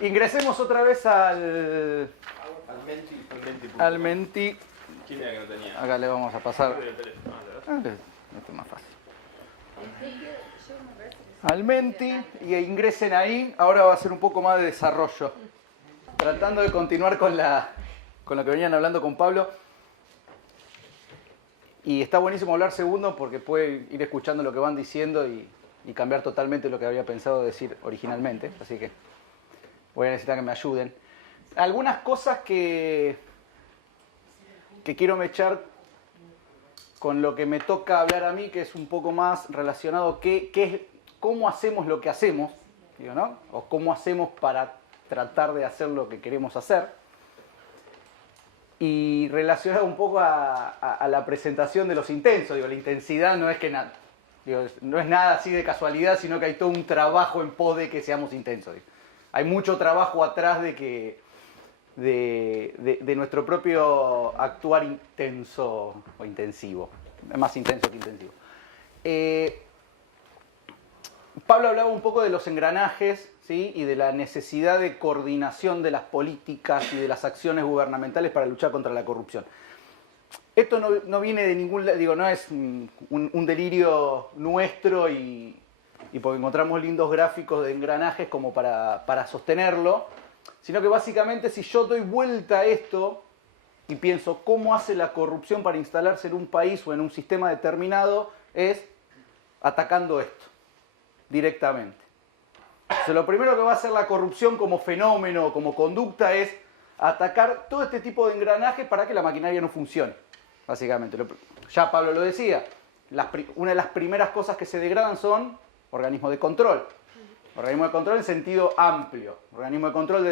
Ingresemos otra vez al Menti. ¿Quién era que no tenía? Acá le vamos a pasar. Esto es más fácil. Al Menti y ingresen ahí. Ahora va a ser un poco más de desarrollo. Tratando de continuar con lo que venían hablando con Pablo. Y está buenísimo hablar segundo porque puede ir escuchando lo que van diciendo y cambiar totalmente lo que había pensado decir originalmente. Así que voy a necesitar que me ayuden. Algunas cosas que quiero mechar con lo que me toca hablar a mí, que es un poco más relacionado cómo hacemos lo que hacemos, digo, ¿no? O cómo hacemos para tratar de hacer lo que queremos hacer. Y relacionado un poco a la presentación de los intensos. Digo, la intensidad no es que nada. Digo, no es nada así de casualidad, sino que hay todo un trabajo en pos de que seamos intensos. Digo. Hay mucho trabajo atrás de nuestro propio actuar intenso o intensivo. Más intenso que intensivo. Pablo hablaba un poco de los engranajes, ¿sí? Y de la necesidad de coordinación de las políticas y de las acciones gubernamentales para luchar contra la corrupción. Esto no viene de ningún lado, digo, no es un delirio nuestro y porque encontramos lindos gráficos de engranajes como para sostenerlo, sino que básicamente si yo doy vuelta a esto y pienso cómo hace la corrupción para instalarse en un país o en un sistema determinado, es atacando esto directamente. Entonces, lo primero que va a hacer la corrupción como fenómeno, como conducta, es atacar todo este tipo de engranajes para que la maquinaria no funcione. Básicamente, ya Pablo lo decía, una de las primeras cosas que se degradan son organismos de control. Organismos de control en sentido amplio. Organismos de control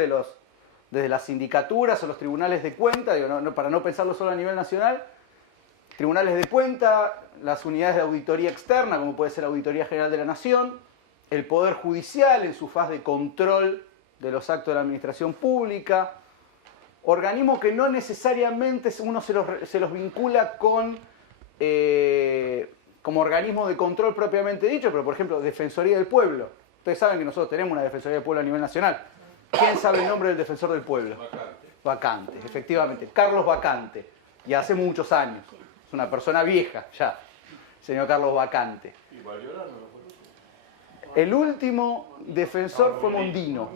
desde las sindicaturas o los tribunales de cuenta, digo, para no pensarlo solo a nivel nacional, tribunales de cuenta, las unidades de auditoría externa, como puede ser la Auditoría General de la Nación, el Poder Judicial en su faz de control de los actos de la administración pública, organismos que no necesariamente uno se los vincula con como organismos de control propiamente dicho, pero por ejemplo, Defensoría del Pueblo. Ustedes saben que nosotros tenemos una Defensoría del Pueblo a nivel nacional. ¿Quién sabe el nombre del Defensor del Pueblo? Vacante, efectivamente. Carlos Vacante. Y hace muchos años. Es una persona vieja ya, señor Carlos Vacante. El último defensor fue Mondino.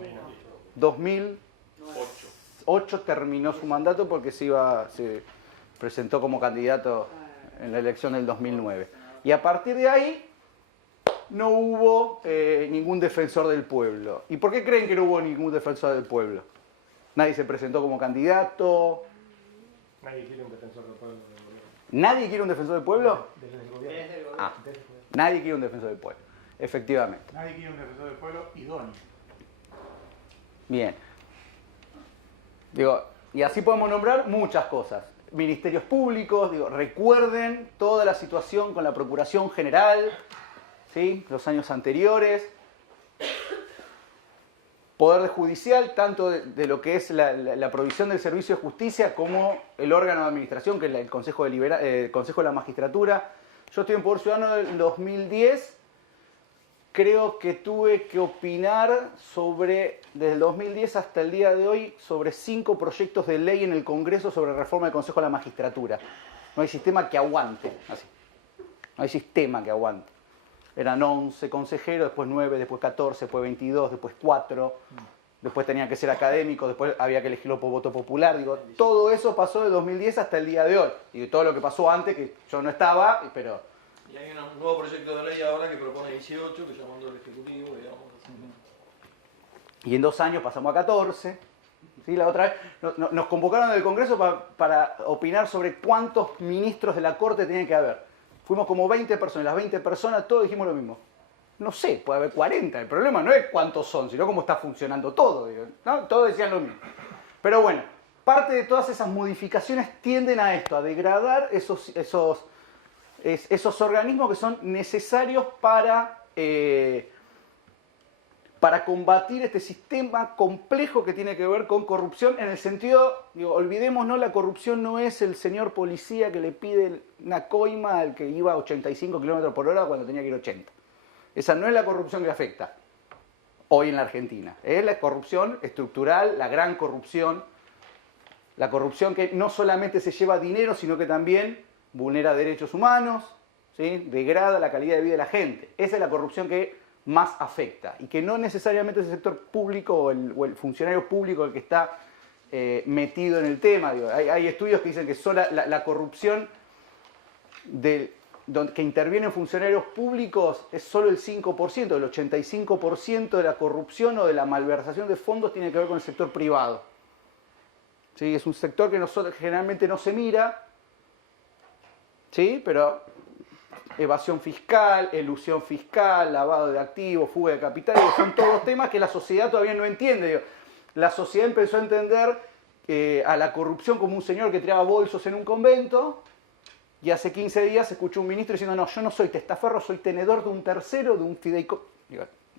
2008 terminó su mandato porque se presentó como candidato en la elección del 2009. Y a partir de ahí no hubo ningún defensor del pueblo. ¿Y por qué creen que no hubo ningún defensor del pueblo? Nadie se presentó como candidato. Nadie quiere un defensor del pueblo. ¿Nadie quiere un defensor del pueblo? Desde el gobierno. Ah, nadie quiere un defensor del pueblo. Efectivamente. Nadie quiere un defensor del pueblo idóneo. Bien. Digo, y así podemos nombrar muchas cosas. Ministerios públicos, digo, recuerden toda la situación con la Procuración General, ¿sí? Los años anteriores. Poder Judicial, tanto de lo que es la provisión del servicio de justicia como el órgano de administración, que es el Consejo de la Magistratura. Yo estoy en Poder Ciudadano del 2010. Creo que tuve que opinar desde el 2010 hasta el día de hoy, sobre 5 proyectos de ley en el Congreso sobre reforma del Consejo de la Magistratura. No hay sistema que aguante, así. No hay sistema que aguante. Eran 11 consejeros, después 9, después 14, después 22, después 4. Después tenían que ser académicos, después había que elegirlo por voto popular. Digo, todo eso pasó de 2010 hasta el día de hoy. Y todo lo que pasó antes, que yo no estaba, pero... Y hay un nuevo proyecto de ley ahora que propone 18, que llamando al Ejecutivo, digamos. Y en 2 años pasamos a 14. ¿Sí? La otra vez nos convocaron del Congreso para opinar sobre cuántos ministros de la Corte tenían que haber. Fuimos como 20 personas. Las 20 personas todos dijimos lo mismo. No sé, puede haber 40. El problema no es cuántos son, sino cómo está funcionando todo. ¿No? Todos decían lo mismo. Pero bueno, parte de todas esas modificaciones tienden a esto, a degradar esos organismos que son necesarios para combatir este sistema complejo que tiene que ver con corrupción, en el sentido, digo, olvidémonos, la corrupción no es el señor policía que le pide una coima al que iba a 85 km/h cuando tenía que ir 80. Esa no es la corrupción que afecta. hoy en la Argentina. Es la corrupción estructural, la gran corrupción, la corrupción que no solamente se lleva dinero, sino que también vulnera derechos humanos, ¿sí? Degrada la calidad de vida de la gente. Esa es la corrupción que más afecta y que no necesariamente es el sector público o el funcionario público el que está metido en el tema. Digo, hay estudios que dicen que solo la corrupción que intervienen funcionarios públicos es solo el 5%, el 85% de la corrupción o de la malversación de fondos tiene que ver con el sector privado. ¿Sí? Es un sector que generalmente no se mira, ¿sí? Pero evasión fiscal, elusión fiscal, lavado de activos, fuga de capitales, son todos temas que la sociedad todavía no entiende. Digo, la sociedad empezó a entender a la corrupción como un señor que tiraba bolsos en un convento. Y hace 15 días escuché un ministro diciendo, no, yo no soy testaferro, soy tenedor de un tercero, de un fideicomiso.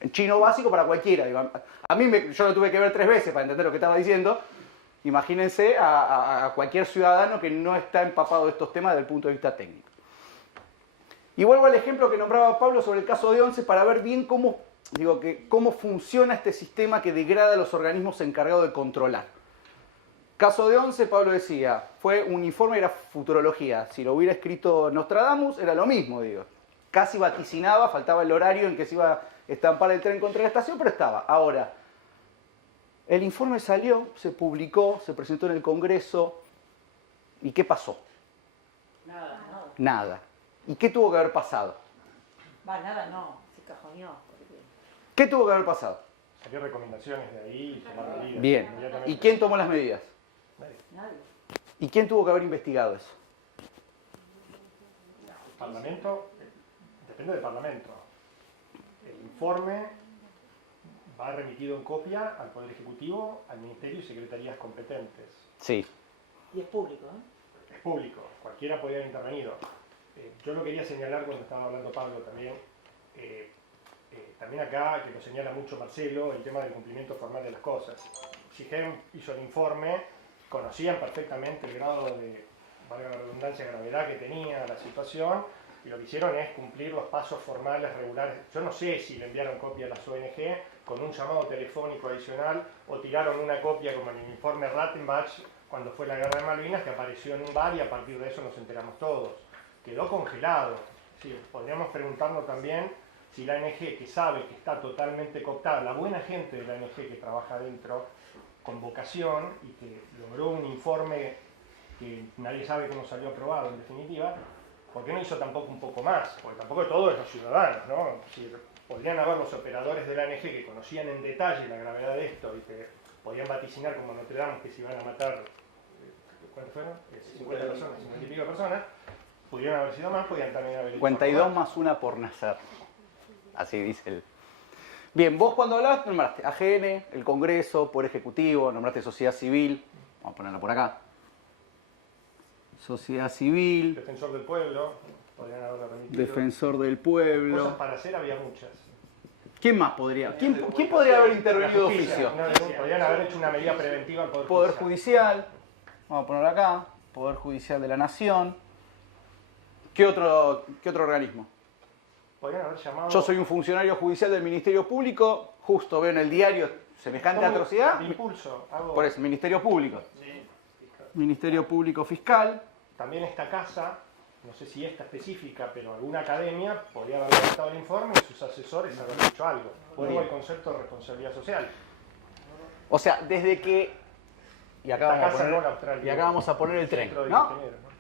En chino básico para cualquiera. Digo, yo lo tuve que ver 3 veces para entender lo que estaba diciendo. Imagínense a cualquier ciudadano que no está empapado de estos temas desde el punto de vista técnico. Y vuelvo al ejemplo que nombraba Pablo sobre el caso de ONCE para ver bien cómo funciona este sistema que degrada a los organismos encargados de controlar. Caso de ONCE, Pablo decía, fue un informe, era futurología. Si lo hubiera escrito Nostradamus, era lo mismo, digo. Casi vaticinaba, faltaba el horario en que se iba a estampar el tren contra la estación, pero estaba. Ahora, el informe salió, se publicó, se presentó en el Congreso. ¿Y qué pasó? Nada. Nada. ¿Y qué tuvo que haber pasado? Nada no, se cajoneó. ¿Qué tuvo que haber pasado? Salió recomendaciones de ahí y tomar medidas. Bien. Inmediatamente. ¿Y quién tomó las medidas? Nadie. ¿Y quién tuvo que haber investigado eso? El Parlamento, depende del Parlamento. El informe va remitido en copia al Poder Ejecutivo, al Ministerio y Secretarías competentes. Sí. Y es público, ¿eh? Es público, cualquiera podía haber intervenido. Yo lo quería señalar cuando estaba hablando Pablo también. También acá, que lo señala mucho Marcelo, el tema del cumplimiento formal de las cosas. SIGEM hizo el informe, conocían perfectamente el grado de, valga la redundancia, gravedad que tenía la situación, y lo que hicieron es cumplir los pasos formales regulares. Yo no sé si le enviaron copia a las ONG con un llamado telefónico adicional o tiraron una copia como en el informe Rattenbach cuando fue la guerra de Malvinas, que apareció en un bar y a partir de eso nos enteramos todos. Quedó congelado. Sí, podríamos preguntarnos también si la ONG, que sabe que está totalmente cooptada, la buena gente de la ONG que trabaja adentro, con vocación y que logró un informe que nadie sabe cómo salió aprobado en definitiva, ¿por qué no hizo tampoco un poco más? Porque tampoco todos los ciudadanos, ¿no? Es decir, podrían haber los operadores de la ONG que conocían en detalle la gravedad de esto y que podían vaticinar como Notre Dame que se iban a matar, ¿cuántos fueron? 50 personas, 50 y pico personas, pudieron haber sido más, podían también haber hecho 52 más una por nacer. Así dice el... Bien, vos cuando hablaste nombraste AGN, el Congreso, Poder Ejecutivo, nombraste sociedad civil, vamos a ponerla por acá. Sociedad civil, Defensor del pueblo, podrían haberlo remitido. Defensor del Pueblo. Cosas para hacer había muchas. ¿Quién más podría? ¿Quién podría haber intervenido de Justicia, oficio? no, podrían haber hecho una medida preventiva al Poder Judicial, vamos a ponerlo acá, Poder Judicial de la Nación. ¿Qué otro organismo? Podrían haber llamado... Yo soy un funcionario judicial del Ministerio Público, justo veo en el diario semejante atrocidad. De impulso. Hago... Por eso, Ministerio Público. Sí. Ministerio Público Fiscal. También esta casa, no sé si esta específica, pero alguna academia podría haber levantado el informe y sus asesores haber hecho algo. Vuelvo al concepto de responsabilidad social. O sea, desde que... Y acá, Esta casa no la Australia. y acá vamos a poner el tren, Centro de ¿no? ingenieros, ¿no?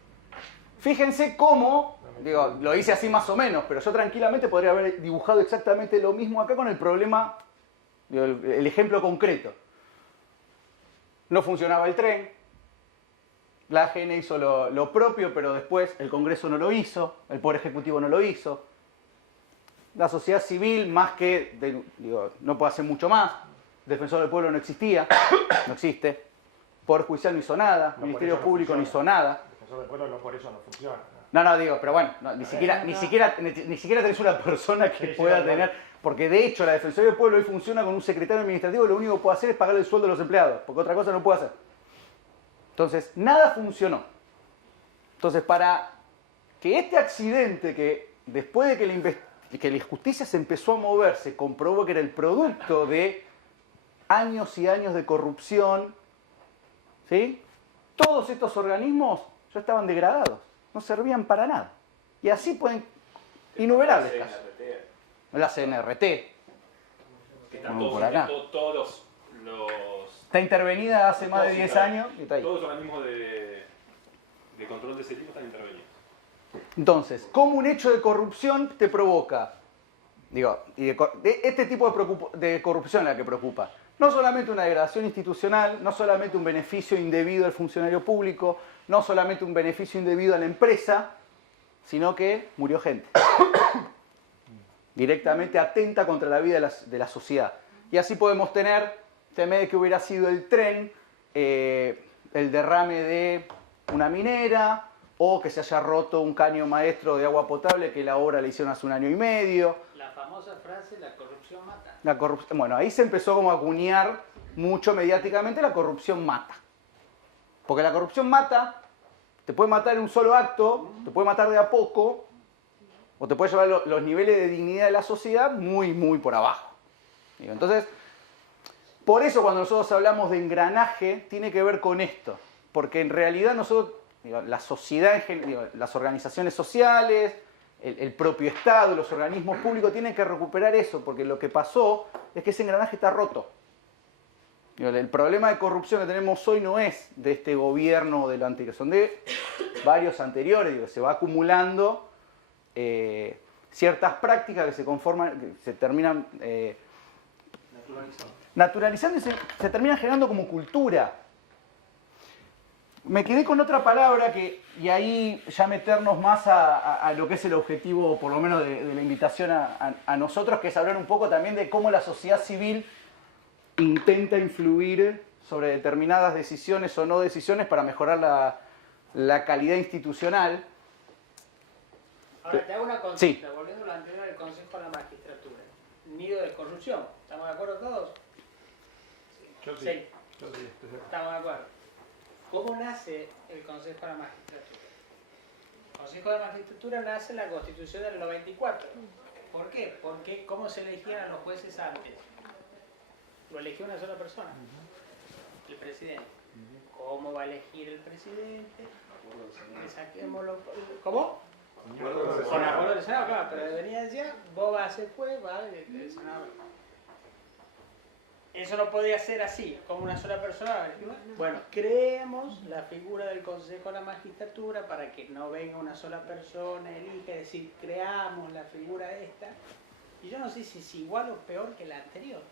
Fíjense cómo, digo, lo hice así más o menos, pero yo tranquilamente podría haber dibujado exactamente lo mismo acá con el problema, digo, el ejemplo concreto. No funcionaba el tren, la AGN hizo lo propio, pero después el Congreso no lo hizo, el Poder Ejecutivo no lo hizo. La sociedad civil, más que, digo, no puede hacer mucho más. Defensor del Pueblo no existía, no existe. Poder Judicial no hizo nada, No, Ministerio por eso no Público no funciona. hizo nada. Defensor del pueblo no, por eso no funciona. No, digo, pero bueno, no, ni siquiera tenés una persona que Sí, pueda sí, tener, porque de hecho la Defensoría del Pueblo hoy funciona con un secretario administrativo y lo único que puede hacer es pagar el sueldo de los empleados, porque otra cosa no puede hacer. Entonces, nada funcionó. Entonces, para que este accidente, que después de que que la injusticia se empezó a mover, se comprobó que era el producto de años y años de corrupción, ¿sí? Todos estos organismos ya estaban degradados, no servían para nada. Y así pueden innumerables casos. La CNRT. Que están Como todos, por acá. todos los Está intervenida hace más de 10 años y está ahí. todos los organismos de control de ese tipo están intervenidos. Entonces, ¿cómo un hecho de corrupción te provoca? Este tipo de corrupción es la que preocupa. No solamente una degradación institucional, no solamente un beneficio indebido al funcionario público, no solamente un beneficio indebido a la empresa, sino que murió gente. Directamente atenta contra la vida de la sociedad. Y así podemos tener, en vez de que hubiera sido el tren, el derrame de una minera, o que se haya roto un caño maestro de agua potable que la obra la hicieron hace 1 año y medio. La famosa frase, la corrupción mata. La corrupción, bueno, ahí se empezó como a acuñar mucho mediáticamente la corrupción mata. Porque la corrupción mata, te puede matar en un solo acto, te puede matar de a poco, o te puede llevar los niveles de dignidad de la sociedad muy, muy por abajo. Entonces, por eso cuando nosotros hablamos de engranaje, tiene que ver con esto. Porque en realidad nosotros, la sociedad, las organizaciones sociales, el propio Estado, los organismos públicos tienen que recuperar eso, porque lo que pasó es que ese engranaje está roto. El problema de corrupción que tenemos hoy no es de este gobierno o de lo anterior, son de varios anteriores, se va acumulando ciertas prácticas que se conforman, que se terminan naturalizando y se terminan generando como cultura. Me quedé con otra palabra y ahí ya meternos más a lo que es el objetivo, por lo menos de la invitación a nosotros, que es hablar un poco también de cómo la sociedad civil intenta influir sobre determinadas decisiones o no decisiones para mejorar la calidad institucional. Ahora te hago una consulta, Sí. volviendo a lo anterior del Consejo de la Magistratura. Nido de corrupción, ¿estamos de acuerdo todos? Yo sí. Sí. Yo sí, estoy de acuerdo. Estamos de acuerdo. ¿Cómo nace el Consejo de la Magistratura? El Consejo de la Magistratura nace en la Constitución del 94. ¿Por qué? Porque ¿cómo se elegían a los jueces antes? Lo elegía una sola persona, el presidente. ¿Cómo va a elegir el presidente? ¿Cómo? Con acuerdo del Senado, claro, pero venía decía, vos vas a ser juez, va el Senado. Eso no podía ser así, como una sola persona. Bueno, creemos la figura del Consejo de la Magistratura para que no venga una sola persona, elija, es decir, creamos la figura esta. Y yo no sé si es igual o peor que la anterior.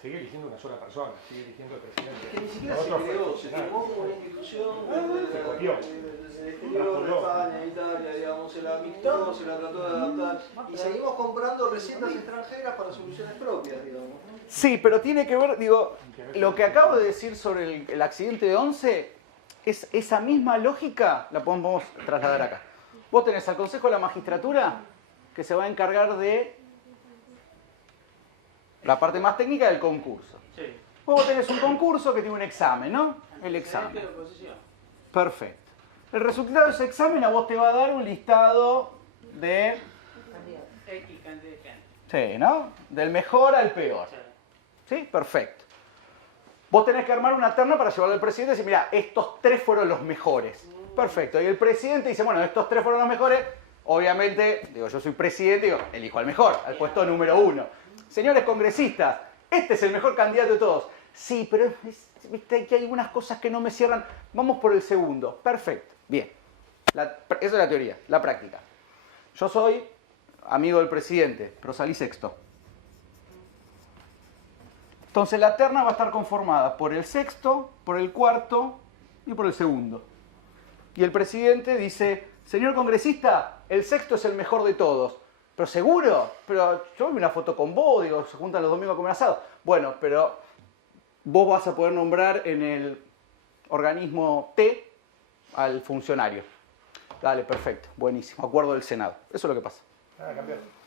Sigue eligiendo una sola persona, sigue eligiendo el presidente. Que ni siquiera Lo se otro fue creó, se funcionario. formó como una institución Se copió. desde el exterior, de España, Italia, digamos, se la adaptó, se la trató de adaptar. Y seguimos comprando recetas extranjeras para soluciones propias, digamos. Sí, pero tiene que ver, lo que acabo de decir sobre el accidente de Once, es esa misma lógica la podemos trasladar acá. Vos tenés al Consejo de la Magistratura que se va a encargar de la parte más técnica del concurso. Sí. Vos tenés un concurso que tiene un examen, ¿no? El examen. De oposición. Perfecto. El resultado de ese examen a vos te va a dar un listado de, X cantidad de gente. sí, ¿no? Del mejor al peor. ¿Sí? Perfecto. Vos tenés que armar una terna para llevarlo al presidente y decir, mira, estos 3 fueron los mejores. Perfecto. Y el presidente dice, bueno, estos 3 fueron los mejores. Obviamente, yo soy presidente, elijo al mejor, al puesto número 1. Señores congresistas, este es el mejor candidato de todos. Sí, pero viste que hay algunas cosas que no me cierran. Vamos por el segundo. Perfecto. Bien. Esa es la teoría, la práctica. Yo soy amigo del presidente, pero salí sexto. Entonces la terna va a estar conformada por el sexto, por el cuarto y por el segundo. Y el presidente dice, señor congresista, el sexto es el mejor de todos. ¿Pero seguro? Pero yo vi una foto con vos, digo, se juntan los domingos a comer asado. Bueno, pero vos vas a poder nombrar en el organismo T al funcionario. Dale, perfecto, buenísimo, acuerdo del Senado. Eso es lo que pasa.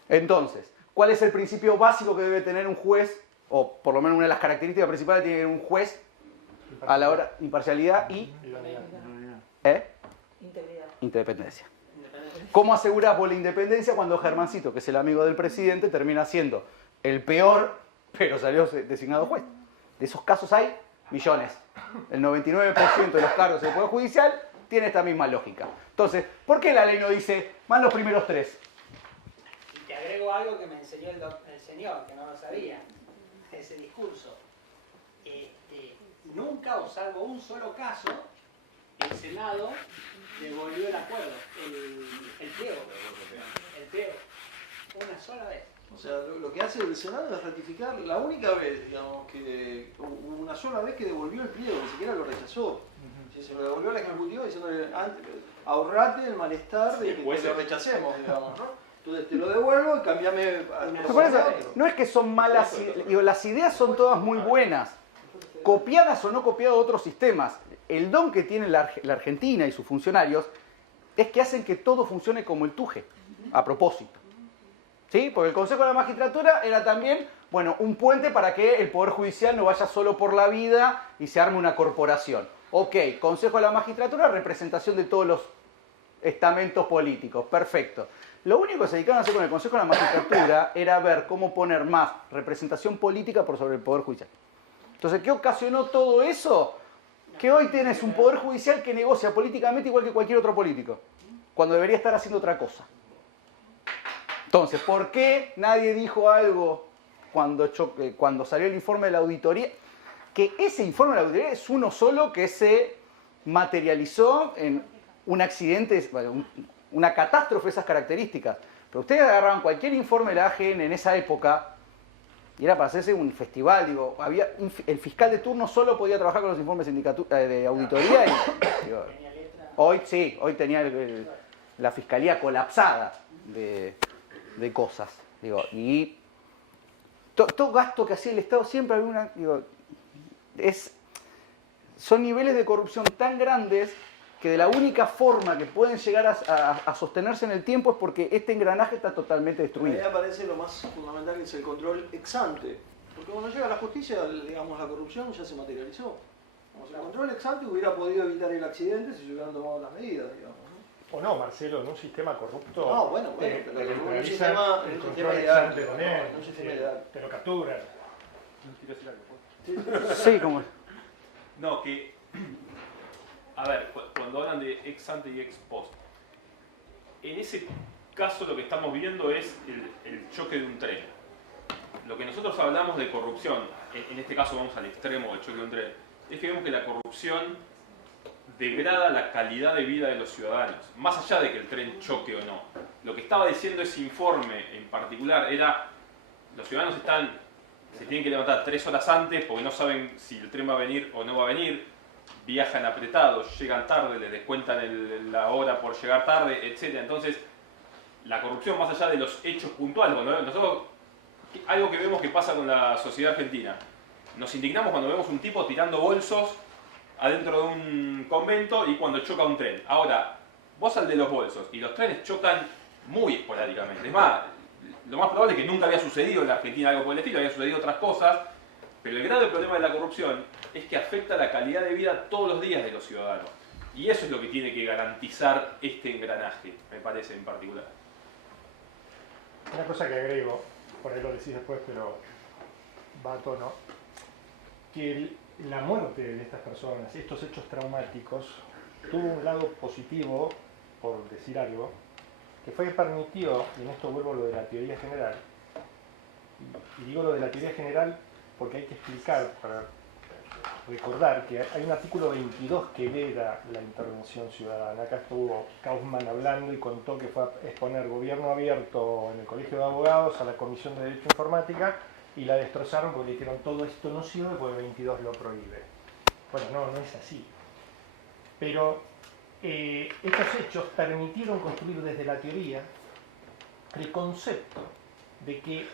Entonces, ¿cuál es el principio básico que debe tener un juez? O por lo menos una de las características principales tiene que tener un juez a la hora imparcialidad y Integridad. independencia. ¿Cómo aseguras vos la independencia cuando Germancito, que es el amigo del presidente, termina siendo el peor, pero salió designado juez? De esos casos hay millones. El 99% de los cargos del Poder Judicial tiene esta misma lógica. Entonces, ¿por qué la ley no dice, van los primeros 3? Y te agrego algo que me enseñó el señor, que no lo sabía, ese discurso. Nunca, o salvo un solo caso, el Senado devolvió el acuerdo, el pliego. El pliego. Una sola vez. O sea, lo que hace el Senado es ratificar la única vez, digamos, que una sola vez que devolvió el pliego, ni siquiera lo rechazó. Si se lo devolvió al Ejecutivo diciéndole, ahorrate el malestar de que lo rechacemos, digamos, ¿no? Entonces te lo devuelvo y cambiame no es que son malas, digo, las ideas son todas muy buenas, copiadas o no copiadas de otros sistemas. El don que tiene la Argentina y sus funcionarios es que hacen que todo funcione como el tuje, a propósito. ¿Sí? Porque el Consejo de la Magistratura era también, bueno, un puente para que el Poder Judicial no vaya solo por la vida y se arme una corporación. Ok, Consejo de la Magistratura, representación de todos los estamentos políticos, perfecto. Lo único que se dedicaban a hacer con el Consejo de la Magistratura era ver cómo poner más representación política por sobre el Poder Judicial. Entonces, ¿qué ocasionó todo eso? Que hoy tienes un Poder Judicial que negocia políticamente igual que cualquier otro político, cuando debería estar haciendo otra cosa. Entonces, ¿por qué nadie dijo algo cuando salió el informe de la auditoría? Que ese informe de la auditoría es uno solo que se materializó en un accidente, una catástrofe de esas características. Pero ustedes agarraban cualquier informe de la AGN en esa época y era para hacerse un festival. Digo, el fiscal de turno solo podía trabajar con los informes de auditoría. Y, digo, hoy tenía la fiscalía colapsada de cosas. Digo, y todo gasto que hacía el Estado siempre había una... Digo, son niveles de corrupción tan grandes que de la única forma que pueden llegar a sostenerse en el tiempo es porque este engranaje está totalmente destruido. Ahí aparece lo más fundamental, que es el control ex ante. Porque cuando llega a la justicia, digamos, la corrupción ya se materializó. El control ex ante hubiera podido evitar el accidente si se hubieran tomado las medidas, digamos. O no, Marcelo, en un sistema corrupto. No, bueno, pero en un sistema ideal. Te lo capturan. Sí, como... No, que... A ver, cuando hablan de ex ante y ex post, en ese caso lo que estamos viendo es el choque de un tren. Lo que nosotros hablamos de corrupción, en este caso vamos al extremo del choque de un tren, es que vemos que la corrupción degrada la calidad de vida de los ciudadanos, más allá de que el tren choque o no. Lo que estaba diciendo ese informe en particular era, los ciudadanos se tienen que levantar 3 horas antes porque no saben si el tren va a venir o no va a venir, viajan apretados, llegan tarde, les descuentan la hora por llegar tarde, etc. Entonces, la corrupción, más allá de los hechos puntuales, nosotros, algo que vemos que pasa con la sociedad argentina, nos indignamos cuando vemos un tipo tirando bolsos adentro de un convento y cuando choca un tren. Ahora, vos al de los bolsos, y los trenes chocan muy esporádicamente. Es más, lo más probable es que nunca había sucedido en la Argentina algo por el estilo, había sucedido otras cosas, pero el grave problema de la corrupción es que afecta la calidad de vida todos los días de los ciudadanos. Y eso es lo que tiene que garantizar este engranaje, me parece en particular. Una cosa que agrego, por ahí lo decís después, pero va a tono, que la muerte de estas personas, estos hechos traumáticos, tuvo un lado positivo, por decir algo, que fue que permitió, y en esto vuelvo a lo de la teoría general, y digo lo de la teoría general porque hay que explicar, para recordar que hay un artículo 22 que veda la intervención ciudadana. Acá estuvo Kaufman hablando y contó que fue a exponer gobierno abierto en el Colegio de Abogados a la Comisión de Derecho Informática y la destrozaron porque dijeron todo esto no sirve porque el 22 lo prohíbe. Bueno, no es así. Pero estos hechos permitieron construir desde la teoría el concepto de que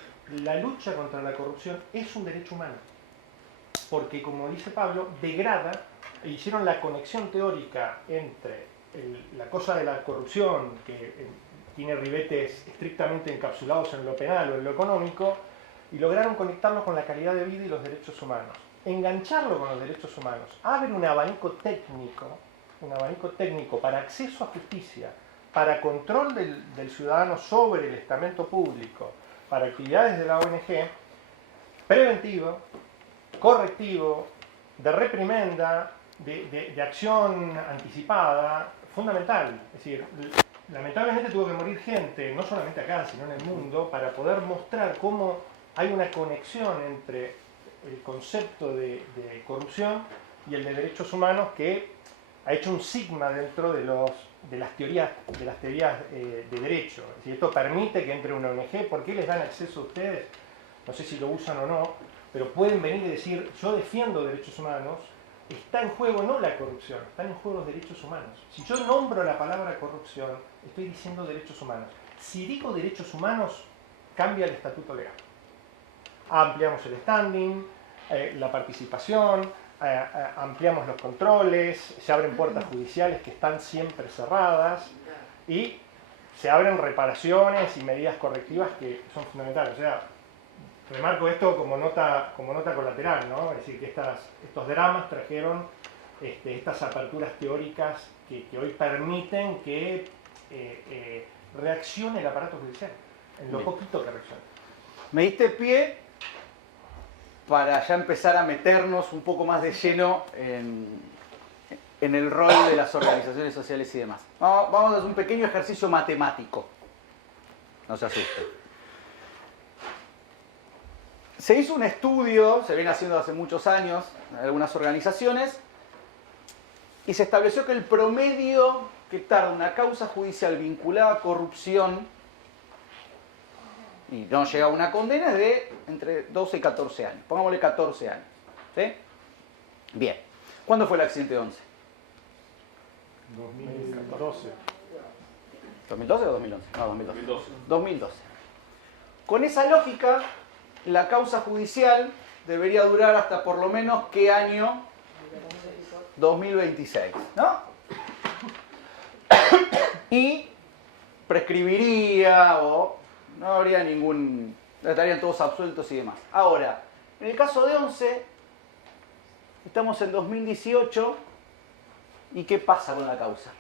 la lucha contra la corrupción es un derecho humano. Porque, como dice Pablo, degrada, e hicieron la conexión teórica entre la cosa de la corrupción, que tiene ribetes estrictamente encapsulados en lo penal o en lo económico, y lograron conectarlo con la calidad de vida y los derechos humanos. Engancharlo con los derechos humanos abre un abanico técnico para acceso a justicia, para control del ciudadano sobre el estamento público, para actividades de la ONG, preventivo, correctivo, de reprimenda, de acción anticipada, fundamental. Es decir, lamentablemente tuvo que morir gente, no solamente acá, sino en el mundo, para poder mostrar cómo hay una conexión entre el concepto de corrupción y el de derechos humanos, que ha hecho un sigma dentro de las teorías de derecho. Es decir, esto permite que entre una ONG. ¿Por qué les dan acceso a ustedes? No sé si lo usan o no, pero pueden venir y decir: yo defiendo derechos humanos. Está en juego no la corrupción, están en juego los derechos humanos. Si yo nombro la palabra corrupción, estoy diciendo derechos humanos. Si digo derechos humanos, cambia el estatuto legal. Ampliamos el standing, la participación, ampliamos los controles, se abren puertas judiciales que están siempre cerradas y se abren reparaciones y medidas correctivas que son fundamentales. O sea, remarco esto como nota colateral, ¿no? Es decir, que estos dramas trajeron estas aperturas teóricas que hoy permiten que reaccione el aparato judicial, en lo poquito que reacciona. Me diste pie para ya empezar a meternos un poco más de lleno en el rol de las organizaciones sociales y demás. Vamos a hacer un pequeño ejercicio matemático. No se asusten. Se hizo un estudio, se viene haciendo hace muchos años en algunas organizaciones, y se estableció que el promedio que tarda una causa judicial vinculada a corrupción y no llega a una condena es de entre 12 y 14 años. Pongámosle 14 años. ¿Sí? Bien. ¿Cuándo fue el accidente de Once? 2012. ¿2012 o 2011? No, 2012. 2012. 2012. Con esa lógica, la causa judicial debería durar hasta por lo menos ¿qué año? 2026, ¿no? Y prescribiría o no habría estarían todos absueltos y demás. Ahora, en el caso de Once, estamos en 2018 y ¿qué pasa con la causa?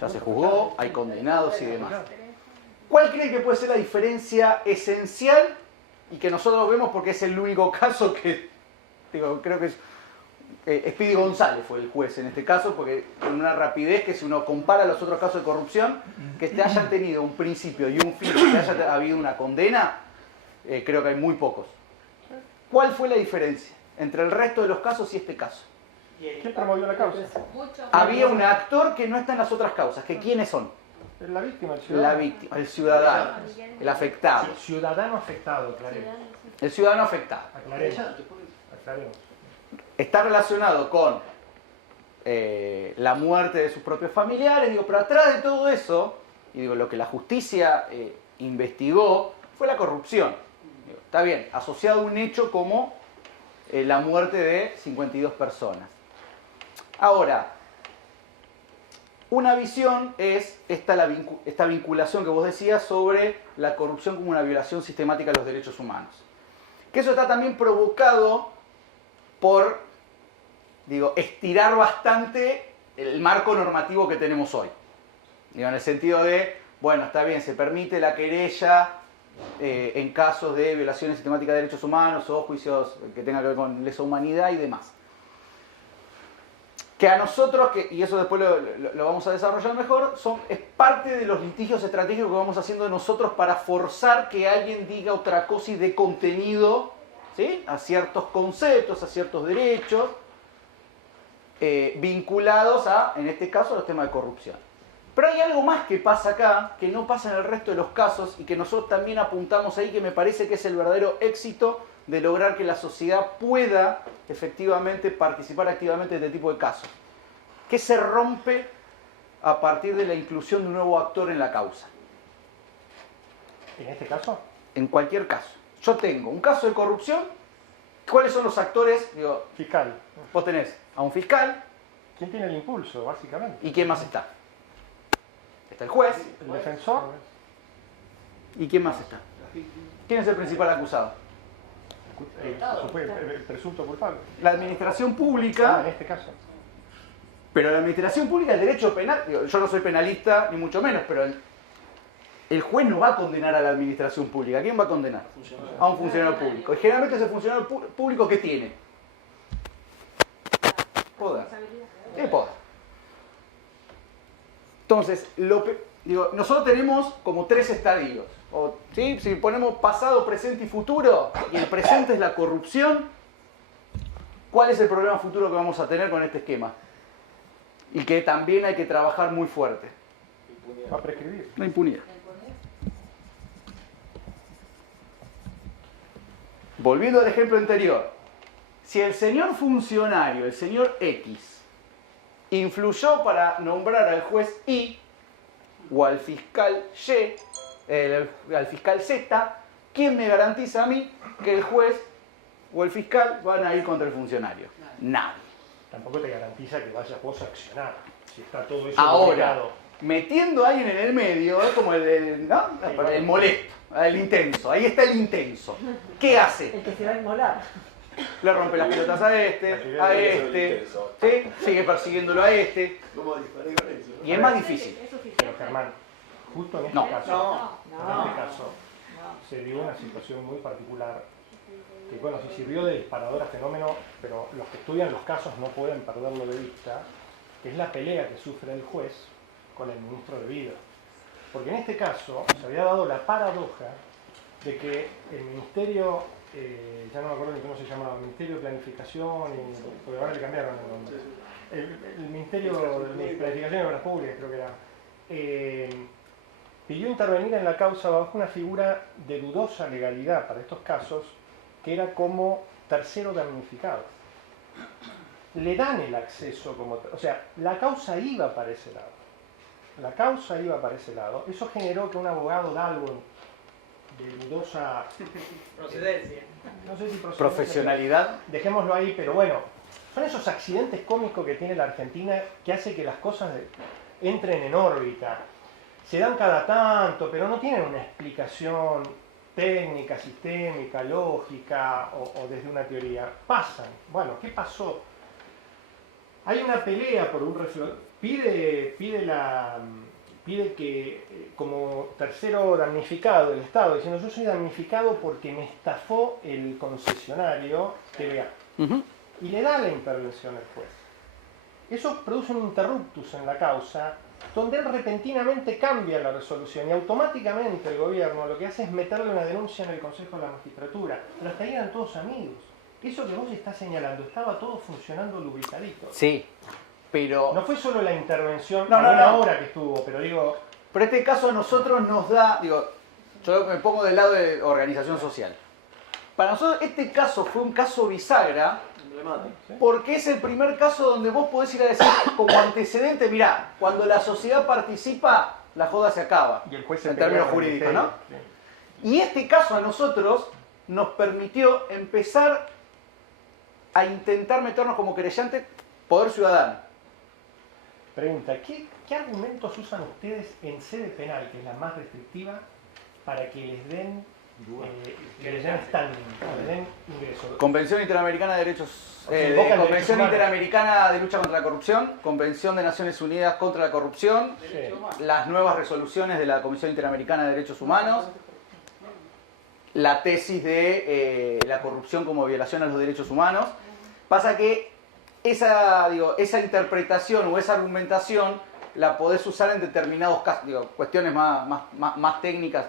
Ya se juzgó, hay condenados y demás. ¿Cuál cree que puede ser la diferencia esencial y que nosotros vemos porque es el único caso que, creo que es Speedy González fue el juez en este caso, porque con una rapidez que si uno compara los otros casos de corrupción, que hayan tenido un principio y un fin, que haya habido una condena, creo que hay muy pocos. ¿Cuál fue la diferencia entre el resto de los casos y este caso? ¿Quién promovió la causa? Había un actor que no está en las otras causas, que ¿quiénes son? La víctima, el ciudadano. La víctima, el ciudadano, el afectado. Sí, ciudadano afectado, aclaremos. El ciudadano afectado. Aclaremos. Está relacionado con la muerte de sus propios familiares, pero atrás de todo eso, lo que la justicia investigó fue la corrupción. Está bien, asociado a un hecho como la muerte de 52 personas. Ahora, una visión es esta vinculación que vos decías sobre la corrupción como una violación sistemática de los derechos humanos. Que eso está también provocado por, estirar bastante el marco normativo que tenemos hoy. En el sentido de, bueno, está bien, se permite la querella en casos de violaciones sistemáticas de derechos humanos o juicios que tengan que ver con lesa humanidad y demás. Que a nosotros, y eso después lo vamos a desarrollar mejor, es parte de los litigios estratégicos que vamos haciendo nosotros para forzar que alguien diga otra cosa y dé contenido, ¿sí?, a ciertos conceptos, a ciertos derechos, vinculados en este caso, a los temas de corrupción. Pero hay algo más que pasa acá, que no pasa en el resto de los casos y que nosotros también apuntamos ahí, que me parece que es el verdadero éxito de lograr que la sociedad pueda efectivamente participar activamente en este tipo de casos. ¿Qué se rompe a partir de la inclusión de un nuevo actor en la causa? ¿En este caso? En cualquier caso. Yo tengo un caso de corrupción. ¿Cuáles son los actores? Fiscal. Vos tenés a un fiscal. ¿Quién tiene el impulso, básicamente? ¿Y quién más está? Está el juez. El defensor. ¿Y quién más está? ¿Quién es el principal acusado? El presunto culpable. La administración pública. En este caso. Pero la administración pública, el derecho penal, yo no soy penalista ni mucho menos, pero el juez no va a condenar a la administración pública. ¿A quién va a condenar? A un funcionario público. Y generalmente ese funcionario público, ¿qué tiene? Poder. Tiene poder. Entonces, nosotros tenemos como 3 estadios. ¿Sí? Si ponemos pasado, presente y futuro, y el presente es la corrupción, ¿cuál es el problema futuro que vamos a tener con este esquema? Y que también hay que trabajar muy fuerte. Va a prescribir. La impunidad. Volviendo al ejemplo anterior, si el señor funcionario, el señor X, influyó para nombrar al juez Y o al fiscal Y, al fiscal Z, ¿quién me garantiza a mí que el juez o el fiscal van a ir contra el funcionario? Nadie. Tampoco te garantiza que vayas vos a accionar. Si está todo eso Ahora, obligado. metiendo a alguien en el medio, es como ¿no? El molesto, el intenso. Ahí está el intenso. ¿Qué hace? El que se va a inmolar. Le rompe las pelotas a este, ¿sí? Sigue persiguiéndolo a este. ¿Cómo disparé con eso? Y es más difícil. ¿Es suficiente? Pero Germán, justo en este No. caso, No. en este caso, se dio una situación muy particular que, bueno, sí sirvió de disparador a fenómeno, pero los que estudian los casos no pueden perderlo de vista, que es la pelea que sufre el juez con el ministro de Vida. Porque en este caso se había dado la paradoja de que el ministerio, ya no me acuerdo ni cómo se llamaba, Ministerio de Planificación, porque ahora le cambiaron el nombre. El Ministerio de Planificación y Obras Públicas, creo que era, pidió intervenir en la causa bajo una figura de dudosa legalidad para estos casos, que era como tercero damnificado. Le dan el acceso como... O sea, la causa iba para ese lado. La causa iba para ese lado. Eso generó que un abogado de algo de dudosa... Procedencia. No sé si procedencia, Profesionalidad. dejémoslo ahí, pero bueno, son esos accidentes cómicos que tiene la Argentina que hace que las cosas entren en órbita. Se dan cada tanto, pero no tienen una explicación técnica, sistémica, lógica o desde una teoría. Pasan. Bueno, ¿qué pasó? Hay una pelea por un pide que como tercero damnificado del Estado, diciendo yo soy damnificado porque me estafó el concesionario TVA. Y le da la intervención al juez. Eso produce un interruptus en la causa, donde él repentinamente cambia la resolución y automáticamente el gobierno lo que hace es meterle una denuncia en el Consejo de la Magistratura. Pero hasta ahí eran todos amigos. Eso que vos estás señalando, estaba todo funcionando lubricadito. Sí, pero... No fue solo la intervención, No, una hora que estuvo, pero digo... Pero este caso a nosotros nos da, yo me pongo del lado de organización social. Para nosotros este caso fue un caso bisagra, porque es el primer caso donde vos podés ir a decir como antecedente, mirá, cuando la sociedad participa, la joda se acaba. Y el juez se en pelea términos con el jurídicos, ¿no? ministerio. Sí. Y este caso a nosotros nos permitió empezar a intentar meternos como querellante poder ciudadano. Pregunta, ¿qué argumentos usan ustedes en sede penal, que es la más restrictiva, para que les den que les den standing, que les den ingreso? Convención Interamericana de Derechos... O sea, invocan Convención derechos humanos. Interamericana de Lucha contra la Corrupción, Convención de Naciones Unidas contra la Corrupción, Sí. las nuevas resoluciones de la Comisión Interamericana de Derechos Humanos, la tesis de la corrupción como violación a los derechos humanos. Pasa que esa interpretación o esa argumentación la podés usar en determinados casos, cuestiones más técnicas,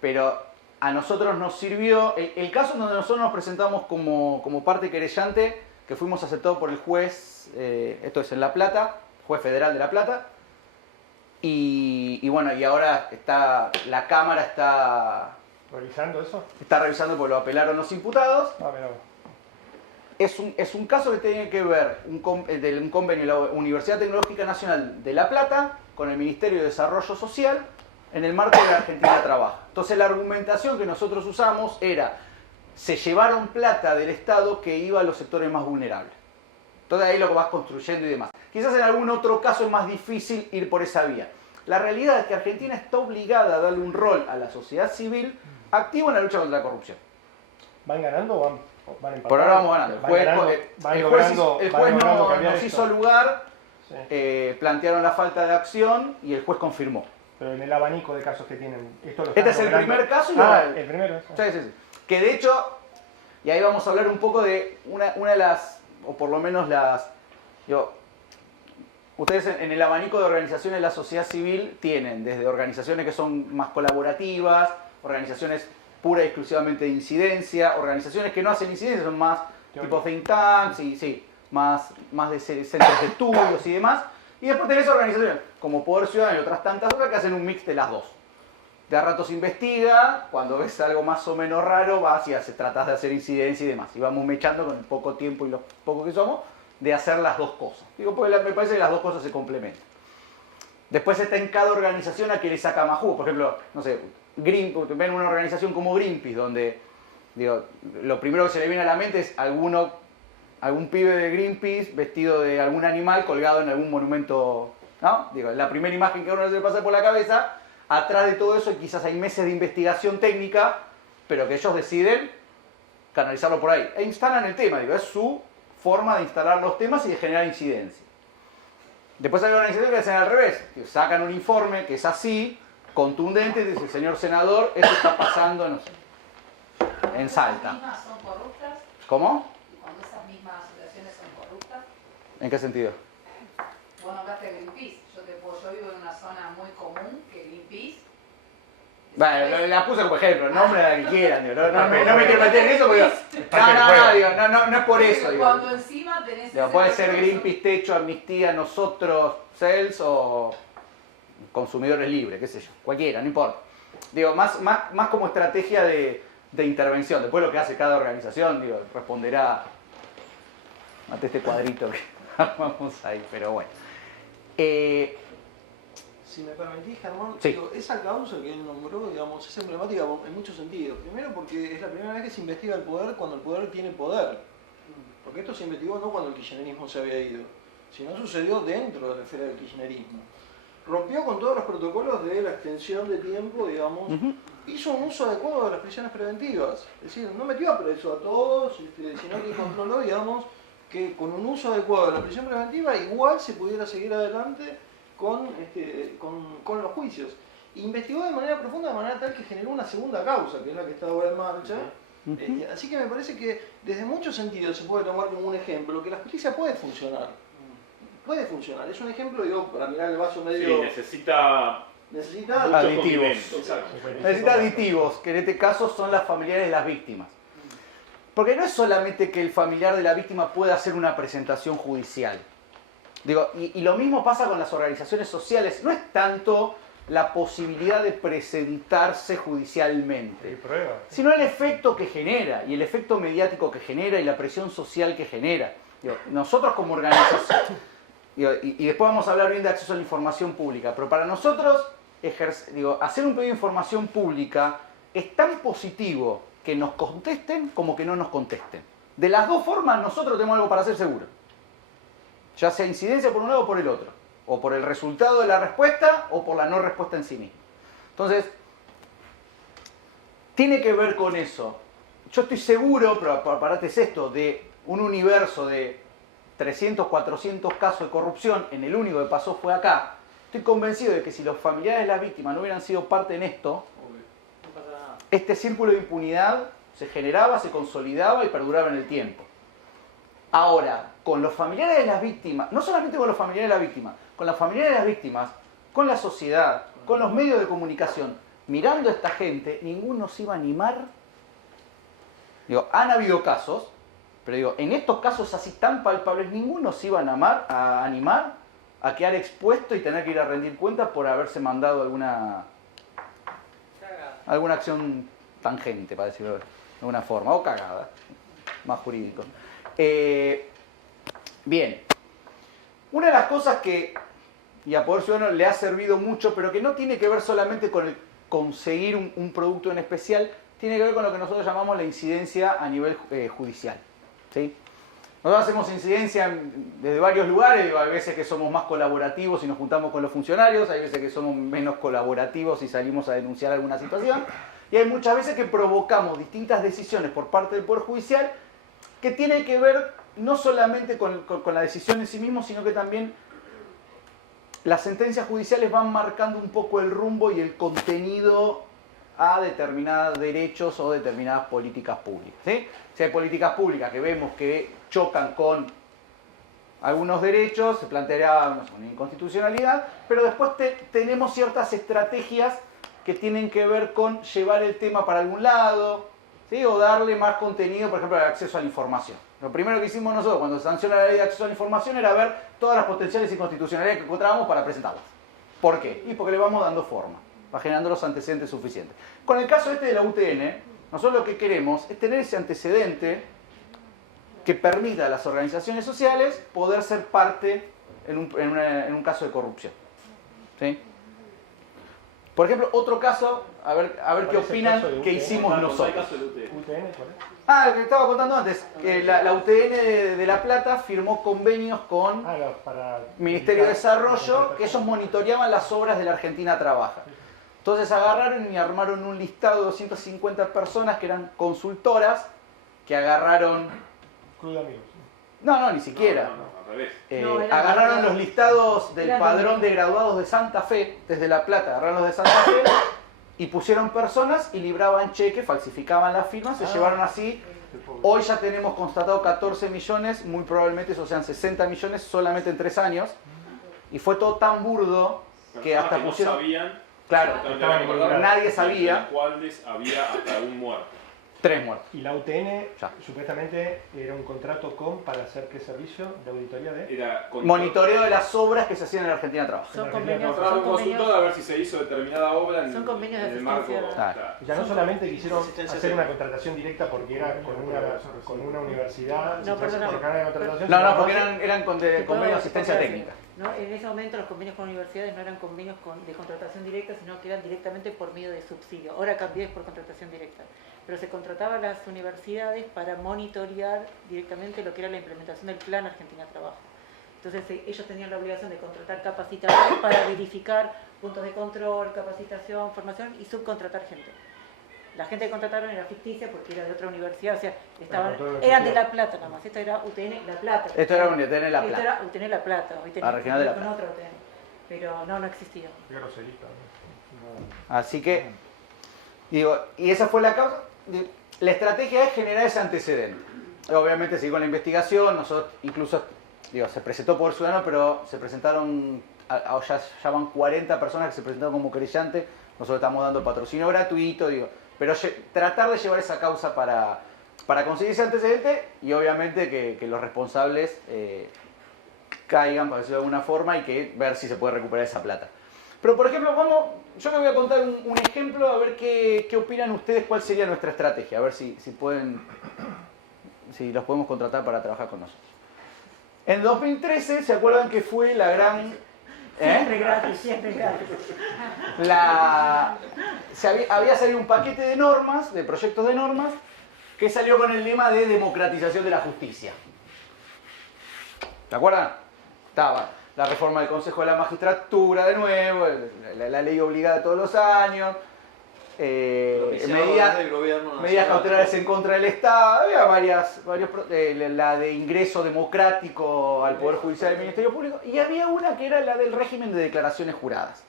pero a nosotros nos sirvió, el caso en donde nosotros nos presentamos como parte querellante, que fuimos aceptados por el juez, esto es en La Plata, juez federal de La Plata, y bueno, y ahora la Cámara está ¿Revisando eso? revisando porque lo apelaron los imputados. A ver. Es un caso que tiene que ver un convenio de la Universidad Tecnológica Nacional de La Plata con el Ministerio de Desarrollo Social en el marco de la Argentina Trabaja. Entonces la argumentación que nosotros usamos era, se llevaron plata del Estado que iba a los sectores más vulnerables. Entonces ahí lo que vas construyendo y demás. Quizás en algún otro caso es más difícil ir por esa vía. La realidad es que Argentina está obligada a darle un rol a la sociedad civil activo en la lucha contra la corrupción. ¿Van ganando o van empatados? Por ahora vamos ganando. El juez Van logrando no cambiar nos esto. hizo lugar Sí. plantearon la falta de acción y el juez confirmó. Pero en el abanico de casos que tienen, esto lo Este están es el logrando. primer caso y el primero. Sí, sí, sí. Que de hecho, y ahí vamos a hablar un poco de una de las, o por lo menos las, ustedes en el abanico de organizaciones de la sociedad civil tienen desde organizaciones que son más colaborativas, organizaciones pura y exclusivamente de incidencia, organizaciones que no hacen incidencia, son más tipo think tanks, y, sí, más de centros de estudios y demás. Y después tenés organizaciones como Poder Ciudadano y otras tantas otras que hacen un mix de las dos. De a ratos investiga, cuando ves algo más o menos raro, vas y tratás de hacer incidencia y demás. Y vamos mechando con el poco tiempo y lo poco que somos, de hacer las dos cosas. Digo, porque me parece que las dos cosas se complementan. Después está en cada organización a que le saca más jugo. Por ejemplo, no sé, ven una organización como Greenpeace, donde digo, lo primero que se le viene a la mente es algún pibe de Greenpeace vestido de algún animal colgado en algún monumento, ¿no? Digo, la primera imagen que a uno se le pasa por la cabeza. Atrás de todo eso quizás hay meses de investigación técnica, pero que ellos deciden canalizarlo por ahí. E instalan el tema, digo, es su forma de instalar los temas y de generar incidencia. Después hay organizaciones que hacen al revés, que sacan un informe que es así, contundente, y dice, señor senador, esto está pasando, no sé, en Salta. ¿Esas mismas son corruptas? ¿Cómo? ¿Y cuando esas mismas asociaciones son corruptas? ¿En qué sentido? Vos nombraste Greenpeace. Yo vivo en una zona muy común que Greenpeace. Bueno, la puse como ejemplo, nombre a la que quieran, digo, no me quiero meter en eso porque no es por eso. Digo. Cuando encima tenés... Digo, puede ser Greenpeace, Techo, Amnistía, nosotros, CELS o Consumidores Libres, qué sé yo, cualquiera, no importa. Digo, más como estrategia de intervención. Después lo que hace cada organización, digo, responderá ante este cuadrito que vamos ahí, pero bueno. Si me permitís, Germán, sí. Digo, esa causa que él nombró, digamos, es emblemática en muchos sentidos. Primero porque es la primera vez que se investiga el poder cuando el poder tiene poder. Porque esto se investigó no cuando el kirchnerismo se había ido, sino sucedió dentro de la esfera del kirchnerismo. Rompió con todos los protocolos de la extensión de tiempo, digamos, hizo un uso adecuado de las prisiones preventivas. Es decir, no metió a preso a todos, sino que controló, digamos, que con un uso adecuado de la prisión preventiva igual se pudiera seguir adelante con los juicios. Investigó de manera profunda, de manera tal que generó una segunda causa, que es la que está ahora en marcha. Así que me parece que desde muchos sentidos se puede tomar como un ejemplo, que la justicia puede funcionar. Puede funcionar. Es un ejemplo, digo, para mirar el vaso medio... Sí, necesita aditivos. Exacto. Necesita aditivos, que en este caso son las familiares de las víctimas. Porque no es solamente que el familiar de la víctima pueda hacer una presentación judicial. Digo, y lo mismo pasa con las organizaciones sociales. No es tanto la posibilidad de presentarse judicialmente, sino el efecto que genera, y el efecto mediático que genera, y la presión social que genera. Digo, nosotros como organización, y después vamos a hablar bien de acceso a la información pública, pero para nosotros hacer un pedido de información pública es tan positivo que nos contesten como que no nos contesten. De las dos formas nosotros tenemos algo para hacer seguro. Ya sea incidencia por un lado o por el otro. O por el resultado de la respuesta o por la no respuesta en sí misma. Entonces, tiene que ver con eso. Yo estoy seguro, pero aparte es esto, de un universo de 300, 400 casos de corrupción, en el único que pasó fue acá. Estoy convencido de que si los familiares de las víctimas no hubieran sido parte en esto, este círculo de impunidad se generaba, se consolidaba y perduraba en el tiempo. Ahora, con los familiares de las víctimas, no solamente con los familiares de las víctimas, con las familiares de las víctimas, con la sociedad, con los medios de comunicación, mirando a esta gente, ninguno se iba a animar. Digo, han habido casos, pero digo, en estos casos así tan palpables, ninguno se iba a animar a quedar expuesto y tener que ir a rendir cuentas por haberse mandado alguna acción tangente, para decirlo de alguna forma, o cagada, más jurídico. Bien, una de las cosas que y a Poder Ciudadano le ha servido mucho, pero que no tiene que ver solamente con el conseguir un producto en especial, tiene que ver con lo que nosotros llamamos la incidencia a nivel judicial. ¿Sí? Nosotros hacemos incidencia desde varios lugares, digo, hay veces que somos más colaborativos y nos juntamos con los funcionarios, hay veces que somos menos colaborativos y salimos a denunciar alguna situación, y hay muchas veces que provocamos distintas decisiones por parte del Poder Judicial que tienen que ver no solamente con la decisión en sí mismo, sino que también las sentencias judiciales van marcando un poco el rumbo y el contenido a determinados derechos o determinadas políticas públicas, ¿sí? Si hay políticas públicas que vemos que chocan con algunos derechos, se planteará una inconstitucionalidad, pero después tenemos ciertas estrategias que tienen que ver con llevar el tema para algún lado, ¿sí? O darle más contenido, por ejemplo, al acceso a la información. Lo primero que hicimos nosotros cuando se sanciona la ley de acceso a la información era ver todas las potenciales inconstitucionalidades que encontrábamos para presentarlas. ¿Por qué? Y porque le vamos dando forma, va generando los antecedentes suficientes. Con el caso este de la UTN, nosotros lo que queremos es tener ese antecedente que permita a las organizaciones sociales poder ser parte en un caso de corrupción, ¿sí? Por ejemplo, otro caso, a ver qué opinan que hicimos nosotros. ¿UTN cuál es? Ah, lo que estaba contando antes, que la UTN de La Plata firmó convenios con Para Ministerio de Desarrollo, que ellos monitoreaban las obras de la Argentina Trabaja. Entonces agarraron y armaron un listado de 250 personas que eran consultoras, que agarraron... Club de amigos. No, ni siquiera. No, al revés. No, eran Agarraron graduados. los listados del Eran padrón de graduados de Santa Fe, desde La Plata, agarraron los de Santa Fe y pusieron personas y libraban cheques, falsificaban las firmas, se llevaron así. Hoy ya tenemos constatado 14 millones, muy probablemente esos sean 60 millones solamente en 3 años. Y fue todo tan burdo que Personas hasta no pusieron... sabían, Claro, estaban involucrados. nadie de sabía. las cuales había hasta un muerto. 3 muertos. Y la UTN Ya. supuestamente era un contrato ¿para hacer qué servicio de auditoría de? Era con Monitoreo de las obras que se hacían en la Argentina Trabaja. Son Argentina convenios, contratar a son un consultor convenios, a ver si se hizo determinada obra en, Son convenios de en el marco. asistencia. Claro. Ya no solamente quisieron Asistencia hacer una técnica. contratación directa porque era con una universidad, No, perdóname. por canal de contratación. No, sino porque aparte- eran convenios de asistencia técnica. ¿no? En ese momento los convenios con universidades no eran convenios de contratación directa, sino que eran directamente por medio de subsidio. Ahora cambió es por contratación directa. Pero se contrataba a las universidades para monitorear directamente lo que era la implementación del Plan Argentina Trabajo. Entonces ellos tenían la obligación de contratar capacitadores para verificar puntos de control, capacitación, formación y subcontratar gente. La gente que contrataron era ficticia porque era de otra universidad, o sea, eran de La Plata nada más. Esto era UTN La Plata. Esto era UTN La Esto Plata. era UTN La Plata. Hoy La regional de La con Plata. otra UTN. Pero no existía. Qué groserita, ¿no? Así que, digo, y esa fue la causa. La estrategia es generar ese antecedente. Obviamente seguir con la investigación, nosotros incluso, digo, se presentó por ciudadano, pero se presentaron, ya van 40 personas que se presentaron como querellantes, nosotros estamos dando patrocinio gratuito, digo, pero tratar de llevar esa causa para conseguir ese antecedente y obviamente que los responsables caigan, por decirlo de alguna forma, y que ver si se puede recuperar esa plata. Pero por ejemplo, yo les voy a contar un ejemplo, a ver qué opinan ustedes, cuál sería nuestra estrategia, a ver si los podemos contratar para trabajar con nosotros. En 2013, ¿se acuerdan que fue la gran... Siempre gratis, siempre gratis. Había salido un paquete de normas, de proyectos de normas, que salió con el lema de democratización de la justicia. ¿Se acuerdan? Estaba la reforma del Consejo de la Magistratura de nuevo, la ley obligada todos los años, medidas del gobierno medidas nacional. cautelares en contra del Estado, había la de ingreso democrático al Poder Judicial del Ministerio Público, y había una que era la del régimen de declaraciones juradas.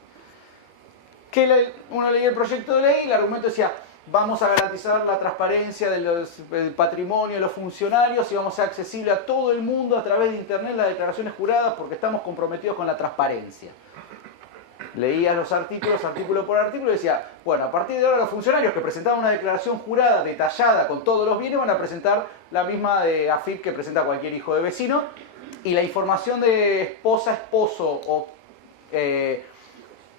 Que uno leía el proyecto de ley y el argumento decía, vamos a garantizar la transparencia del patrimonio de los funcionarios y vamos a ser accesible a todo el mundo a través de Internet las declaraciones juradas porque estamos comprometidos con la transparencia. Leías los artículos, artículo por artículo, y decía, bueno, a partir de ahora los funcionarios que presentaban una declaración jurada detallada con todos los bienes van a presentar la misma de AFIP que presenta cualquier hijo de vecino, y la información de esposa, esposo o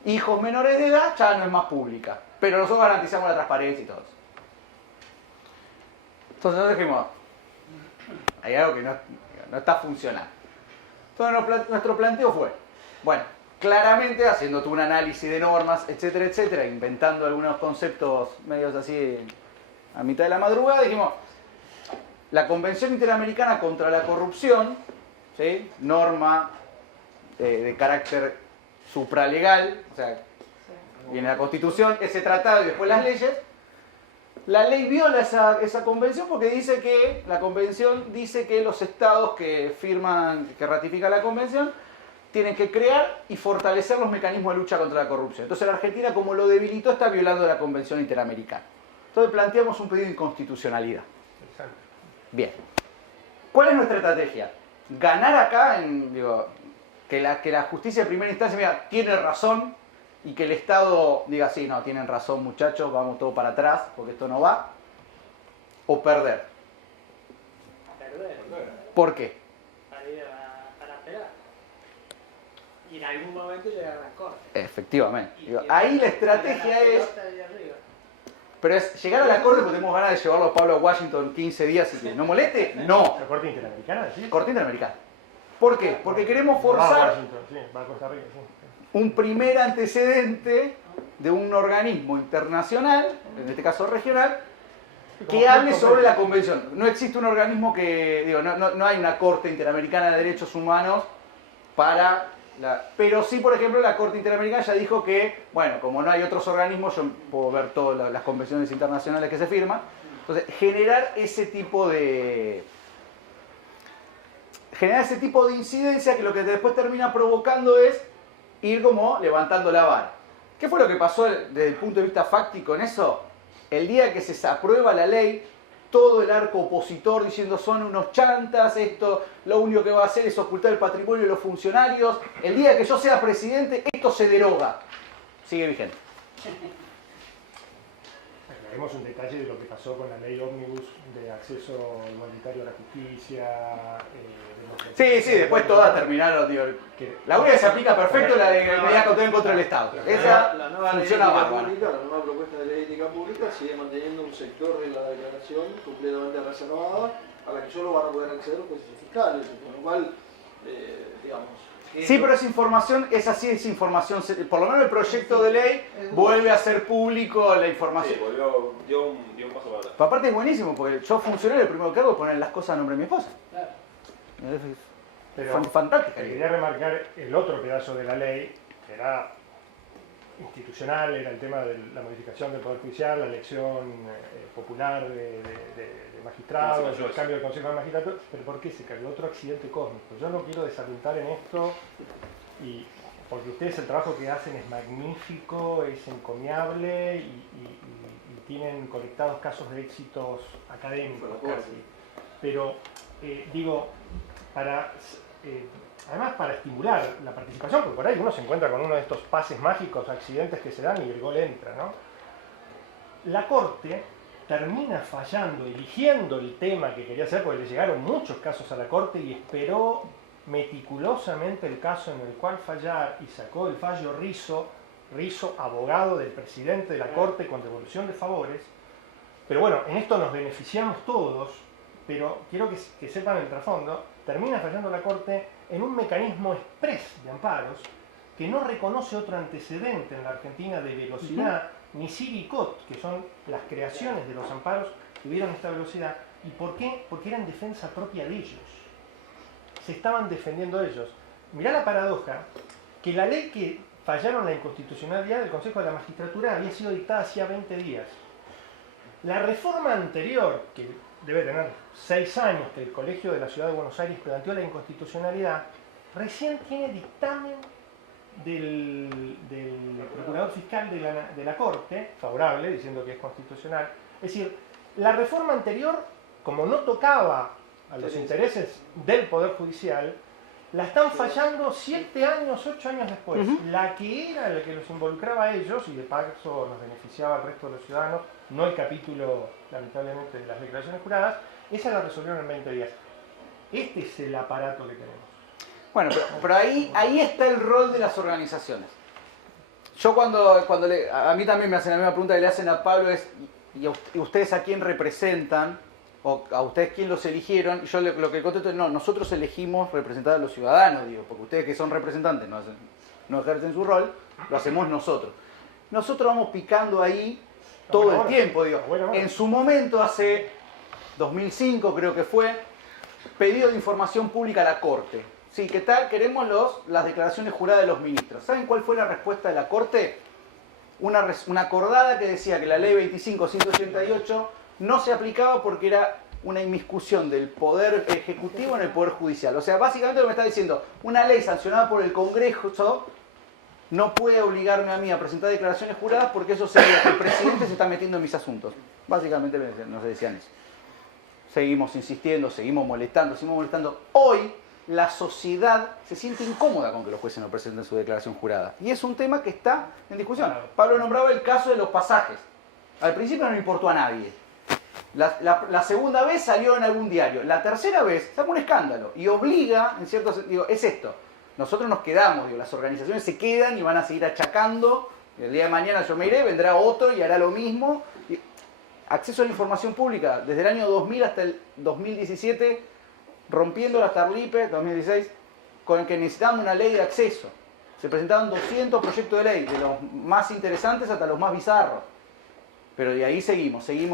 hijos menores de edad ya no es más pública, pero nosotros garantizamos la transparencia y todo eso. Entonces nosotros dijimos, hay algo que no está funcionando. Entonces nuestro planteo fue, bueno, claramente haciendo tú un análisis de normas, etcétera, etcétera, inventando algunos conceptos medios así a mitad de la madrugada, dijimos, la Convención Interamericana contra la Corrupción, ¿sí? Norma de carácter supralegal, o sea, viene la Constitución, ese tratado y después las leyes. La ley viola esa convención porque la convención dice que los estados que firman, que ratifican la convención, tienen que crear y fortalecer los mecanismos de lucha contra la corrupción. Entonces la Argentina, como lo debilitó, está violando la Convención Interamericana. Entonces planteamos un pedido de inconstitucionalidad. Exacto. Bien. ¿Cuál es nuestra estrategia? Ganar acá, que la justicia de primera instancia diga, tiene razón, y que el Estado diga, sí, no, tienen razón muchachos, vamos todo para atrás, porque esto no va. O perder. Perder. ¿Por qué? Para apelar. Y en algún momento llegar a las cortes. Efectivamente. Y Digo, que ahí la tirar estrategia la es... pelota de arriba. Pero es llegar a la corte porque tenemos ganas de llevarlo a Pablo a Washington 15 días y que no moleste. No. ¿La Corte Interamericana, decís? Corte Interamericana. ¿Por qué? Porque queremos Va a forzar Washington, sí, va a Costa Rica, sí. un primer antecedente de un organismo internacional, en este caso regional, que hable sobre la convención. No existe un organismo que, digo, no hay una Corte Interamericana de Derechos Humanos para pero sí, por ejemplo, la Corte Interamericana ya dijo que, bueno, como no hay otros organismos, yo puedo ver todas las convenciones internacionales que se firman. Entonces, generar ese tipo de incidencia que lo que después termina provocando es ir como levantando la vara. ¿Qué fue lo que pasó desde el punto de vista fáctico en eso? El día que se aprueba la ley, todo el arco opositor diciendo son unos chantas, esto lo único que va a hacer es ocultar el patrimonio de los funcionarios. El día que yo sea presidente, esto se deroga. Sigue vigente. Aclaremos un detalle de lo que pasó con la ley ómnibus de acceso igualitario a la justicia. Sí, después todas terminaron, digo, la única que se aplica perfecto es la de medidas que en contra del Estado. Esa La nueva ley de funciona ética bárbaro. pública, la nueva propuesta de ley de ética pública sigue manteniendo un sector de la declaración completamente reservada a la que solo van a poder acceder los jueces fiscales, con lo cual, digamos... Sí, pero esa información, es información, por lo menos el proyecto de ley vuelve a ser público la información. Sí, dio un paso para atrás. Pero aparte es buenísimo, porque yo funcionario, el primero que hago es poner las cosas a nombre de mi esposa. Claro. Pero Fantástica. quería remarcar el otro pedazo de la ley, que era institucional, era el tema de la modificación del Poder Judicial, la elección popular de magistrados, el cambio del Consejo de Magistratura. ¿Pero por qué se cayó? Otro accidente cósmico. Yo no quiero desalentar en esto, porque ustedes el trabajo que hacen es magnífico, es encomiable y tienen conectados casos de éxitos académicos casi. Pero digo, además para estimular la participación, porque por ahí uno se encuentra con uno de estos pases mágicos, accidentes que se dan y el gol entra, ¿no? La Corte termina fallando, eligiendo el tema que quería hacer, porque le llegaron muchos casos a la Corte y esperó meticulosamente el caso en el cual fallar y sacó el fallo Rizzo, abogado del presidente de la Corte con devolución de favores. Pero bueno, en esto nos beneficiamos todos, pero quiero que sepan el trasfondo. Termina fallando la Corte en un mecanismo exprés de amparos que no reconoce otro antecedente en la Argentina de velocidad, ni Civicot, que son las creaciones de los amparos que tuvieron esta velocidad. ¿Y por qué? Porque era en defensa propia de ellos. Se estaban defendiendo ellos. Mirá la paradoja, que la ley que fallaron la inconstitucionalidad del Consejo de la Magistratura había sido dictada hacía 20 días. La reforma anterior, que debe tener 6 años que el Colegio de la Ciudad de Buenos Aires planteó la inconstitucionalidad, recién tiene dictamen del Procurador Fiscal de la Corte, favorable, diciendo que es constitucional. Es decir, la reforma anterior, como no tocaba a los intereses del Poder Judicial, la están fallando 7 años, 8 años después. La que era la que los involucraba a ellos, y de paso nos beneficiaba al resto de los ciudadanos, no el capítulo, lamentablemente, de las declaraciones juradas, esa la resolvieron en 20 días. Este es el aparato que tenemos. Bueno, pero ahí está el rol de las organizaciones. Yo cuando a mí también me hacen la misma pregunta que le hacen a Pablo es, ¿y ustedes a quién representan? ¿O a ustedes quién los eligieron? Y yo lo que contesto es, no, nosotros elegimos representar a los ciudadanos, digo, porque ustedes que son representantes no ejercen su rol, lo hacemos nosotros. Nosotros vamos picando ahí todo el tiempo, digo. En su momento, hace 2005 creo que fue, pedido de información pública a la Corte. Sí, ¿qué tal? Queremos las declaraciones juradas de los ministros. ¿Saben cuál fue la respuesta de la Corte? Una acordada que decía que la ley 25.188 no se aplicaba porque era una inmiscusión del poder ejecutivo en el poder judicial. O sea, básicamente lo que me está diciendo, una ley sancionada por el Congreso no puede obligarme a mí a presentar declaraciones juradas porque eso sería que el presidente se está metiendo en mis asuntos. Básicamente nos decían eso. Seguimos insistiendo, seguimos molestando. Hoy la sociedad se siente incómoda con que los jueces no presenten su declaración jurada. Y es un tema que está en discusión. Pablo nombraba el caso de los pasajes. Al principio no le importó a nadie. La segunda vez salió en algún diario. La tercera vez saca un escándalo y obliga, en cierto sentido, es esto. Nosotros nos quedamos, las organizaciones se quedan y van a seguir achacando. El día de mañana yo me iré, vendrá otro y hará lo mismo. Acceso a la información pública, desde el año 2000 hasta el 2017, rompiendo las tarlipes, 2016, con el que necesitábamos una ley de acceso. Se presentaban 200 proyectos de ley, de los más interesantes hasta los más bizarros. Pero de ahí seguimos. Esa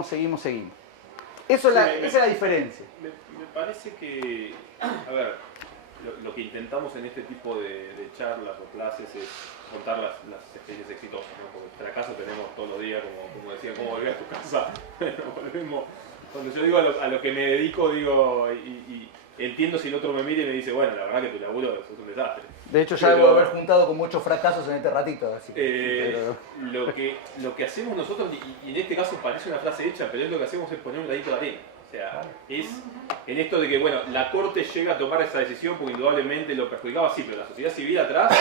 es la diferencia. Me parece que, a ver, lo que intentamos en este tipo de charlas o clases es contar las experiencias exitosas, ¿no? Porque fracaso tenemos todos los días, como decía, ¿cómo volver a tu casa? Bueno, volvemos. Cuando yo digo a lo que me dedico, digo, y entiendo si el otro me mira y me dice, bueno, la verdad que tu laburo es un desastre. De hecho, ya debo haber juntado con muchos fracasos en este ratito. Así lo que hacemos nosotros, y en este caso parece una frase hecha, pero es lo que hacemos es poner un granito de arena. O sea, es en esto de que, bueno, la Corte llega a tomar esa decisión porque indudablemente lo perjudicaba, sí, pero la sociedad civil atrás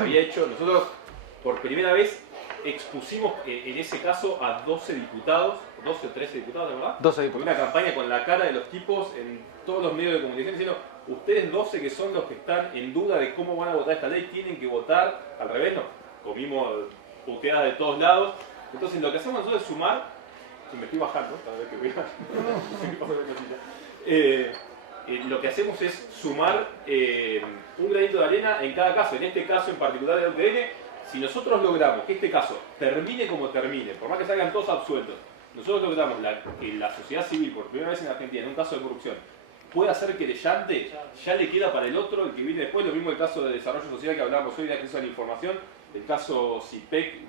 había hecho, nosotros por primera vez expusimos en ese caso a 12 diputados, 12 o 13 diputados, ¿verdad? 12 diputados. Una campaña con la cara de los tipos en todos los medios de comunicación diciendo, ustedes 12 que son los que están en duda de cómo van a votar esta ley, tienen que votar al revés, no, comimos puteadas de todos lados. Entonces lo que hacemos nosotros es sumar, me estoy bajando, cada vez que voy lo que hacemos es sumar un granito de arena en cada caso. En este caso en particular del UTN, si nosotros logramos que este caso termine como termine, por más que salgan todos absueltos, nosotros logramos que la sociedad civil, por primera vez en Argentina, en un caso de corrupción, pueda ser querellante, ya le queda para el otro, el que viene después. Lo mismo el caso de desarrollo social que hablábamos hoy de acceso a la información, el caso CIPEC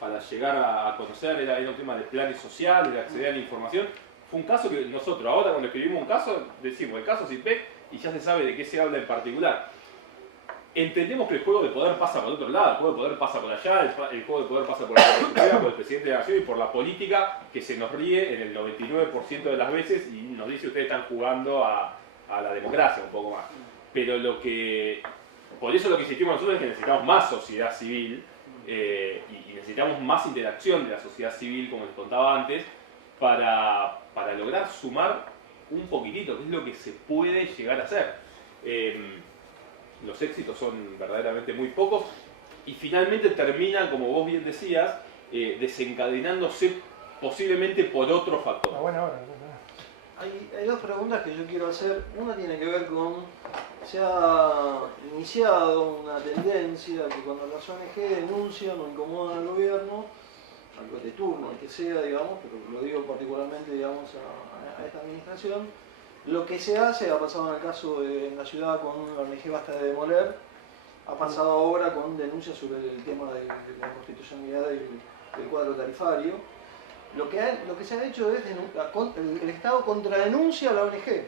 para llegar a conocer, era un tema de planes sociales, de acceder a la información. Fue un caso que nosotros ahora cuando escribimos un caso, decimos el caso CIPEC y ya se sabe de qué se habla en particular. Entendemos que el juego de poder pasa por otro lado, el juego de poder pasa por allá, el juego de poder pasa por la Constitución, por el presidente de la Nación y por la política que se nos ríe en el 99% de las veces y nos dice ustedes están jugando a la democracia un poco más. Pero por eso lo que insistimos nosotros es que necesitamos más sociedad civil y necesitamos más interacción de la sociedad civil, como les contaba antes, para lograr sumar un poquitito, que es lo que se puede llegar a hacer. Los éxitos son verdaderamente muy pocos y finalmente terminan, como vos bien decías, desencadenándose posiblemente por otro factor. Hay dos preguntas que yo quiero hacer. Una tiene que ver con, se ha iniciado una tendencia que cuando las ONG denuncian o incomodan al gobierno, al de turno, el que sea, digamos, pero lo digo particularmente, digamos, a esta administración, lo que se hace, ha pasado en el caso en la ciudad con la ONG Basta de Demoler, ha pasado ahora con denuncias sobre el tema de la constitucionalidad del cuadro tarifario. Lo que se ha hecho es el Estado contradenuncia a la ONG.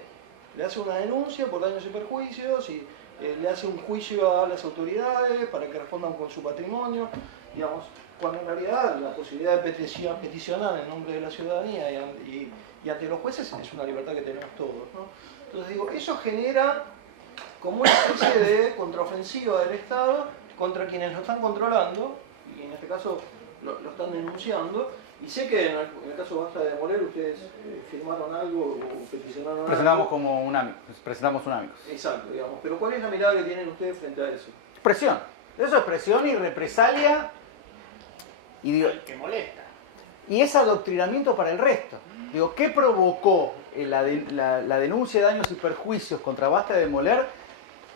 Le hace una denuncia por daños y perjuicios y le hace un juicio a las autoridades para que respondan con su patrimonio, digamos, cuando en realidad la posibilidad de peticionar en nombre de la ciudadanía y ante los jueces es una libertad que tenemos todos, ¿no? Entonces digo, eso genera como una especie de contraofensiva del Estado contra quienes lo están controlando, y en este caso lo están denunciando, y sé que en el caso Basta de Demoler ustedes firmaron algo o peticionaron algo. Presentamos un amigo. Exacto, digamos, pero ¿cuál es la mirada que tienen ustedes frente a eso? Presión. Eso es presión y represalia y digo, que molesta. Y es adoctrinamiento para el resto. Digo, ¿qué provocó la denuncia de daños y perjuicios contra Basta de Demoler?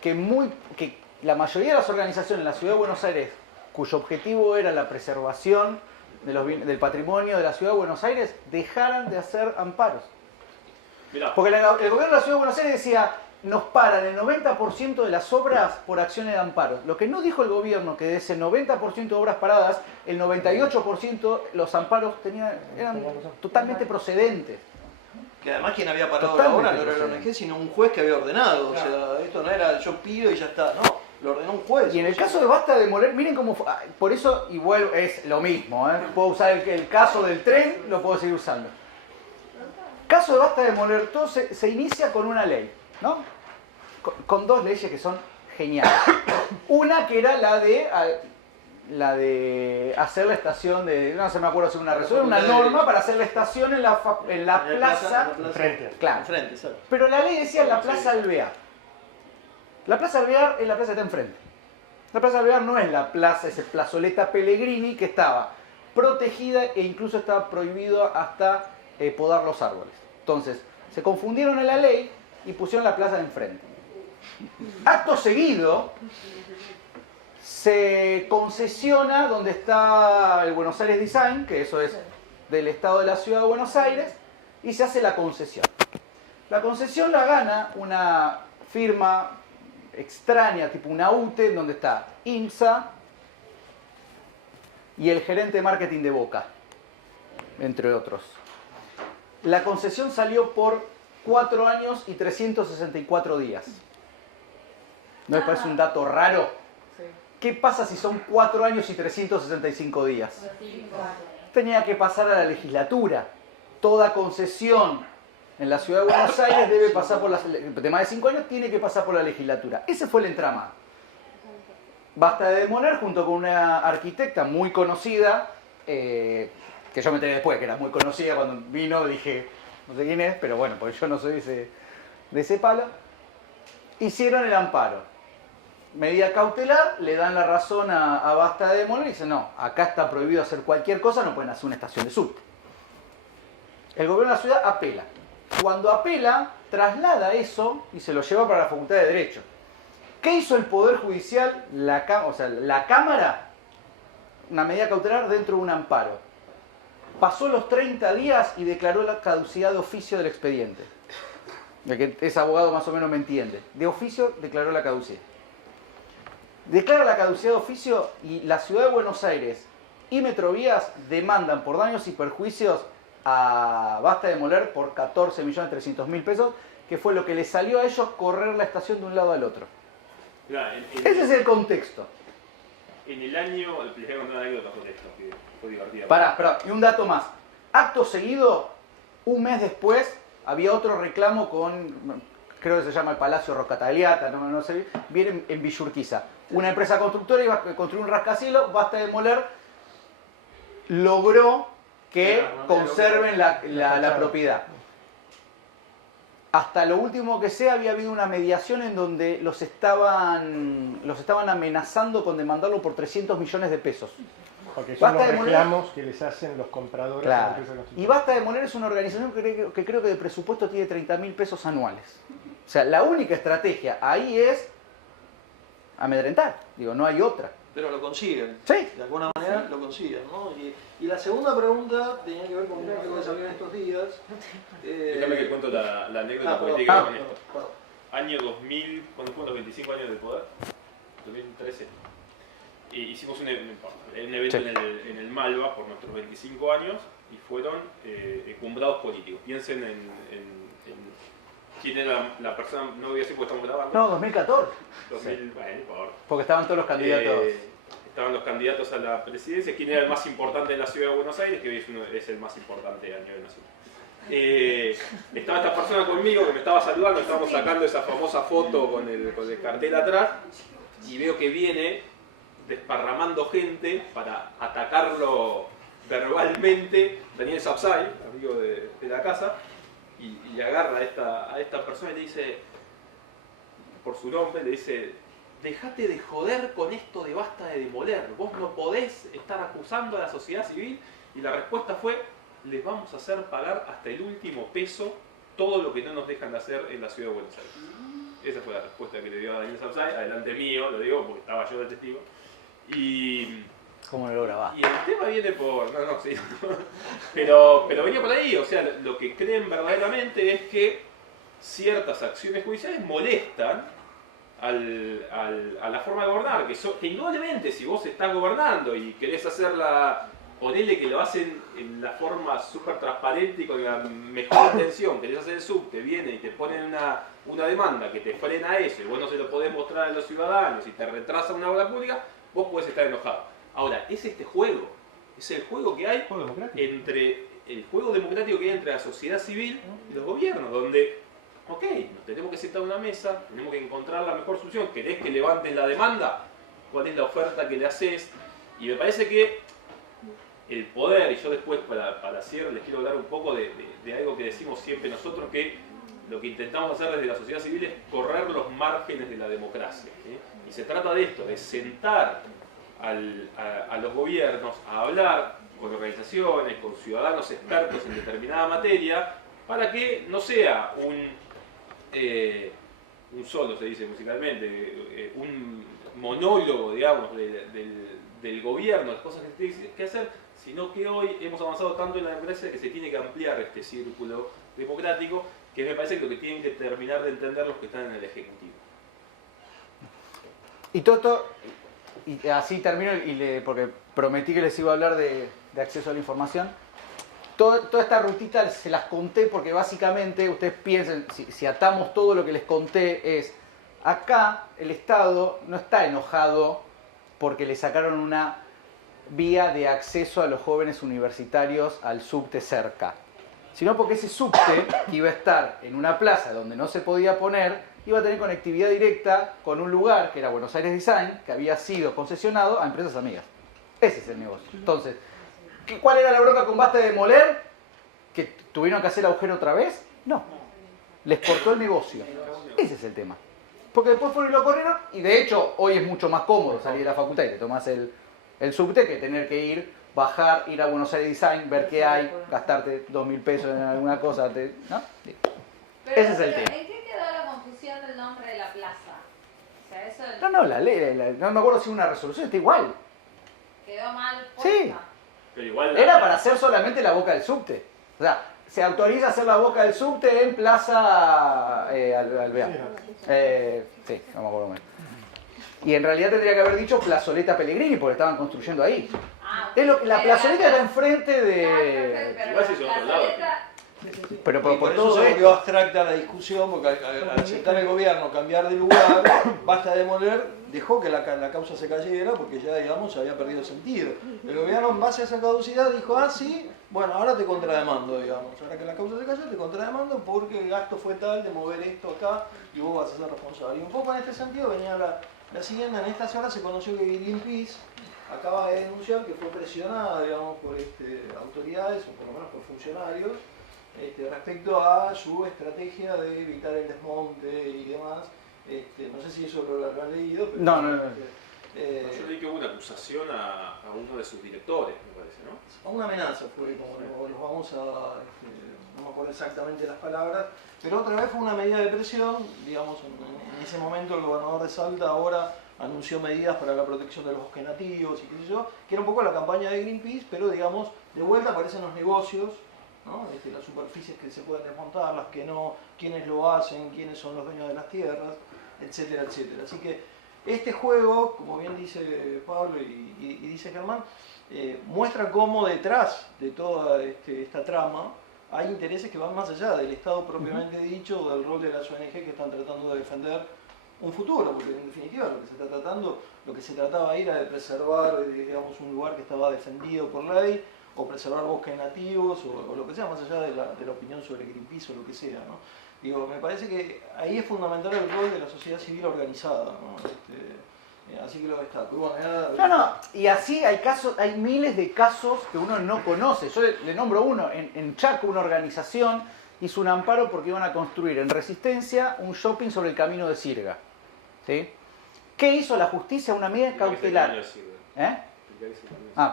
Que la mayoría de las organizaciones en la Ciudad de Buenos Aires, cuyo objetivo era la preservación del patrimonio de la Ciudad de Buenos Aires, dejaran de hacer amparos. Mirá. Porque el gobierno de la Ciudad de Buenos Aires decía, nos paran el 90% de las obras por acciones de amparo. Lo que no dijo el gobierno, que de ese 90% de obras paradas, el 98% los amparos eran totalmente procedentes. Que además quien había parado Totalmente la obra no era la procedente. ONG, sino un juez que había ordenado. Claro. O sea, esto no era yo pido y ya está. No, lo ordenó un juez. Y en el O sea, caso de Basta de Demoler, miren cómo fue. Por eso igual es lo mismo. Puedo usar el caso del tren, lo puedo seguir usando. Caso de Basta de Demoler, todo se inicia con una ley, ¿no? Con dos leyes que son geniales. Una que era la de hacer la estación de, no se me acuerdo si era una resolución, una norma para hacer la estación en la plaza. Enfrente. Claro. Enfrente, exacto. Pero la ley decía la Plaza Alvear. La Plaza Alvear es la plaza que está enfrente. La Plaza Alvear no es la plaza, esa plazoleta Pellegrini que estaba protegida e incluso estaba prohibido hasta podar los árboles. Entonces, se confundieron en la ley y pusieron la plaza de enfrente. Acto seguido, se concesiona donde está el Buenos Aires Design, que eso es del Estado de la Ciudad de Buenos Aires, y se hace la concesión. La concesión la gana una firma extraña, tipo una UTE, donde está IMSA y el gerente de marketing de Boca, entre otros. La concesión salió por 4 años y 364 días. ¿No les parece un dato raro? Sí. ¿Qué pasa si son 4 años y 365 días? Tenía que pasar a la legislatura. Toda concesión en la ciudad de Buenos Aires debe pasar por de más de 5 años tiene que pasar por la legislatura. Ese fue el entramado. Basta de Demoler, junto con una arquitecta muy conocida, que yo me enteré después, que era muy conocida cuando vino, dije, no sé quién es, pero bueno, porque yo no soy de ese palo, hicieron el amparo. Medida cautelar, le dan la razón a Basta de Demoler y dicen, no, acá está prohibido hacer cualquier cosa, no pueden hacer una estación de subte. El gobierno de la ciudad apela. Cuando apela, traslada eso y se lo lleva para la Facultad de Derecho. ¿Qué hizo el Poder Judicial? La Cámara, una medida cautelar dentro de un amparo. Pasó los 30 días y declaró la caducidad de oficio del expediente. El que es abogado más o menos me entiende. De oficio declaró la caducidad. Declara la caducidad de oficio y la Ciudad de Buenos Aires y Metrovías demandan por daños y perjuicios a Basta de Demoler por 14.300.000 pesos, que fue lo que le salió a ellos correr la estación de un lado al otro. Mirá, Ese es el contexto. En el año, les voy a contar una anécdota con esto, que fue divertida. Pará, y un dato más. Acto seguido, un mes después, había otro reclamo con, creo que se llama el Palacio Rocatagliata, no sé, viene en Villurquiza. Una empresa constructora iba a construir un rascacielos, Basta de Demoler logró que conserven la propiedad. Hasta lo último que sé, había habido una mediación en donde los estaban amenazando con demandarlo por 300 millones de pesos. Porque son Basta los de Demoler. reclamos que les hacen los compradores a la Claro. empresa constructora. Y Basta de Demoler es una organización que creo que de presupuesto tiene 30.000 pesos anuales. O sea, la única estrategia ahí es amedrentar. Digo, no hay otra. Pero lo consiguen. Sí. De alguna manera lo consiguen, ¿no? Y la segunda pregunta tenía que ver con algo que salió en estos días. Déjame que cuento la anécdota perdón, política con perdón, esto. perdón. Año 2000, ¿cuándo fue los 25 años del poder? 2013. Y hicimos un evento Sí. en el Malva por nuestros 25 años y fueron encumbrados políticos. Piensen en quién era la persona, no voy a decir porque estamos grabando. No, 2014. 2000, bueno, no importa. Porque estaban todos los candidatos. Estaban los candidatos a la presidencia. ¿Quién era el más importante en la ciudad de Buenos Aires? Que hoy es el más importante a nivel nacional. Estaba esta persona conmigo que me estaba saludando, estábamos sacando esa famosa foto con el cartel atrás y veo que viene desparramando gente para atacarlo verbalmente Daniel Sapsay, amigo de la casa, y agarra a esta persona y le dice, por su nombre, le dice: dejate de joder con esto de Basta de Demoler, vos no podés estar acusando a la sociedad civil. Y la respuesta fue: les vamos a hacer pagar hasta el último peso todo lo que no nos dejan de hacer en la ciudad de Buenos Aires. Esa fue la respuesta que le dio a Daniel Sapsay, adelante mío, lo digo porque estaba yo de testigo. Y ¿Cómo no lo grabás? el tema viene por... No, sí. Pero venía por ahí, o sea, lo que creen verdaderamente es que ciertas acciones judiciales molestan a la forma de gobernar, que indudablemente si vos estás gobernando y querés hacer ponele que lo hacen en la forma súper transparente y con la mejor intención, querés hacer el subte, viene y te ponen una demanda que te frena eso y vos no se lo podés mostrar a los ciudadanos y te retrasa una obra pública, vos podés estar enojado. Ahora, es este juego, es el juego que hay entre el juego democrático que hay entre la sociedad civil y los gobiernos, donde, ok, nos tenemos que sentar a una mesa, tenemos que encontrar la mejor solución, querés que levantes la demanda, cuál es la oferta que le haces, y me parece que el poder, y yo después para cierre les quiero hablar un poco de algo que decimos siempre nosotros, que lo que intentamos hacer desde la sociedad civil es correr los márgenes de la democracia, ¿sí? Y se trata de esto, de sentar a los gobiernos a hablar con organizaciones, con ciudadanos expertos en determinada materia, para que no sea un solo, se dice musicalmente, un monólogo, digamos, del gobierno, las cosas que tiene que hacer, sino que hoy hemos avanzado tanto en la democracia que se tiene que ampliar este círculo democrático, que me parece que lo que tienen que terminar de entender los que están en el Ejecutivo. Y Toto, y así termino, porque prometí que les iba a hablar de acceso a la información. Toda esta rutita se las conté porque básicamente, ustedes piensen, si atamos todo lo que les conté, es acá el Estado no está enojado porque le sacaron una vía de acceso a los jóvenes universitarios al subte cerca, sino porque ese subte, que iba a estar en una plaza donde no se podía poner, iba a tener conectividad directa con un lugar que era Buenos Aires Design, que había sido concesionado a empresas amigas. Ese es el negocio. Entonces, ¿cuál era la bronca con Basta de Demoler? ¿Que tuvieron que hacer agujero otra vez? No. Les cortó el negocio. Ese es el tema. Porque después fueron y lo corrieron, y de hecho hoy es mucho más cómodo salir de la facultad y te tomás el subte que tener que ir, bajar, ir a Buenos Aires Design, ver qué hay, gastarte 2.000 pesos en alguna cosa, ¿no? Sí. Ese es el tema. ¿En qué quedó la confusión del nombre de la plaza? O sea, eso No, la ley, no me acuerdo si una resolución, está igual. quedó mal puesta. Sí. Pero igual Era para hacer solamente la boca del subte. O sea, se autoriza hacer la boca del subte en Plaza Alvear. Sí, no me acuerdo bien. Y en realidad tendría que haber dicho Plazoleta Pellegrini, porque estaban construyendo ahí. La plazoleta está enfrente de... Igual si son otro lado. Pero Y por por eso todo se volvió esto... abstracta la discusión, porque al sentar el gobierno, cambiar de lugar, Basta de Demoler dejó que la causa se cayera, porque ya, digamos, se había perdido sentido. El gobierno, en base a esa caducidad, dijo, sí, bueno, ahora te contrademando, digamos. Ahora que la causa se cayó, te contrademando porque el gasto fue tal de mover esto acá y vos vas a ser responsable. Y un poco en este sentido venía la siguiente. En estas horas se conoció que Greenpeace acaba de denunciar que fue presionada, digamos, por autoridades, o por lo menos por funcionarios, respecto a su estrategia de evitar el desmonte y demás. No sé si eso lo han leído, pero... No. Yo leí que hubo una acusación a uno de sus directores, me parece, ¿no? Una amenaza fue, como los vamos a... no me acuerdo exactamente las palabras, pero otra vez fue una medida de presión, digamos, en ese momento el gobernador de Salta ahora anunció medidas para la protección de los bosques nativos y qué sé yo, que era un poco la campaña de Greenpeace, pero digamos, de vuelta aparecen los negocios, ¿no? Las superficies que se pueden desmontar, las que no, quiénes lo hacen, quiénes son los dueños de las tierras, etcétera, etcétera. Así que este juego, como bien dice Pablo y dice Germán, muestra cómo detrás de toda esta trama hay intereses que van más allá del Estado propiamente dicho, o del rol de las ONG que están tratando de defender un futuro, porque en definitiva lo que se trataba ahí era de preservar, digamos, un lugar que estaba defendido por ley, o preservar bosques nativos, o lo que sea, más allá de la opinión sobre Greenpeace o lo que sea, ¿no? Digo, me parece que ahí es fundamental el rol de la sociedad civil organizada, ¿no? Así que lo destaco. Bueno, y así hay miles de casos que uno no conoce. Yo le nombro uno. En Chaco, una organización hizo un amparo porque iban a construir en Resistencia un shopping sobre el camino de Sirga. ¿Sí? ¿Qué hizo la justicia? Una medida cautelar.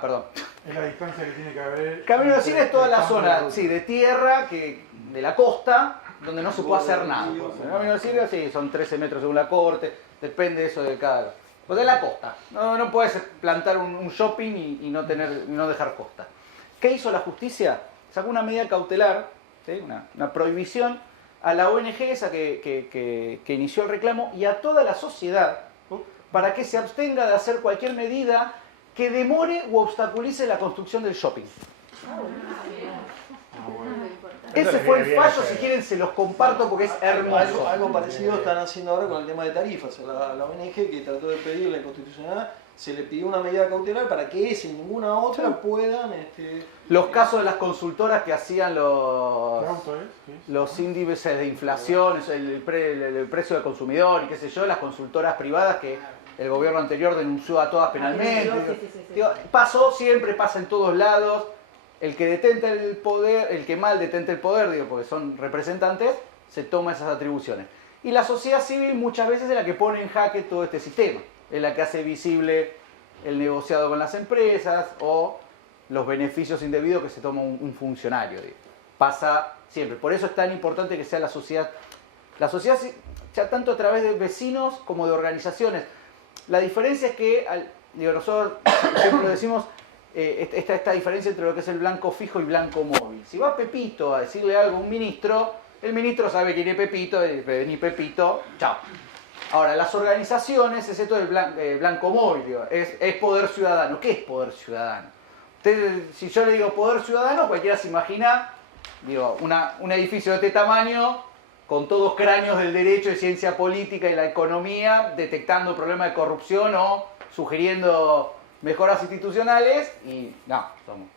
Perdón. Es la distancia que tiene que haber. Camino de Sirga es toda la zona de tierra, de la costa, donde no se puede hacer nada. El Camino de Sirga sí, son 13 metros según la corte, depende de eso de cada... Pues de la costa. No puedes plantar un shopping y no dejar costa. ¿Qué hizo la justicia? Sacó una medida cautelar, ¿sí? una prohibición a la ONG esa que inició el reclamo y a toda la sociedad, ¿sí? Para que se abstenga de hacer cualquier medida que demore o obstaculice la construcción del shopping. Eso Ese les fue viene el bien, fallo, sí. si quieren se los comparto porque es hermoso. Algo parecido están haciendo ahora con el tema de tarifas. La ONG que trató de pedir la inconstitucionalidad, se le pidió una medida cautelar para que esa y ninguna otra puedan... Los casos de las consultoras que hacían ¿Qué auto es? ¿Qué es? los índices de inflación, el precio del consumidor y qué sé yo, las consultoras privadas que el gobierno anterior denunció a todas penalmente. Sí. Digo, pasó, siempre pasa en todos lados. El que detenta el poder, el que mal detenta el poder, digo, porque son representantes, se toma esas atribuciones. Y la sociedad civil muchas veces es la que pone en jaque todo este sistema, es la que hace visible el negociado con las empresas o los beneficios indebidos que se toma un funcionario. Digo. Pasa siempre. Por eso es tan importante que sea la sociedad sea tanto a través de vecinos como de organizaciones. La diferencia es que, digo, nosotros siempre lo decimos, esta diferencia entre lo que es el blanco fijo y blanco móvil. Si va Pepito a decirle algo a un ministro, el ministro sabe quién es Pepito, ni Pepito, chao. Ahora, las organizaciones, es esto del blanco móvil, digo, es poder ciudadano. ¿Qué es poder ciudadano? Usted, si yo le digo poder ciudadano, cualquiera se imagina, digo, un edificio de este tamaño, con todos cráneos del derecho, de ciencia política y la economía, detectando problemas de corrupción o sugiriendo mejoras institucionales, y no,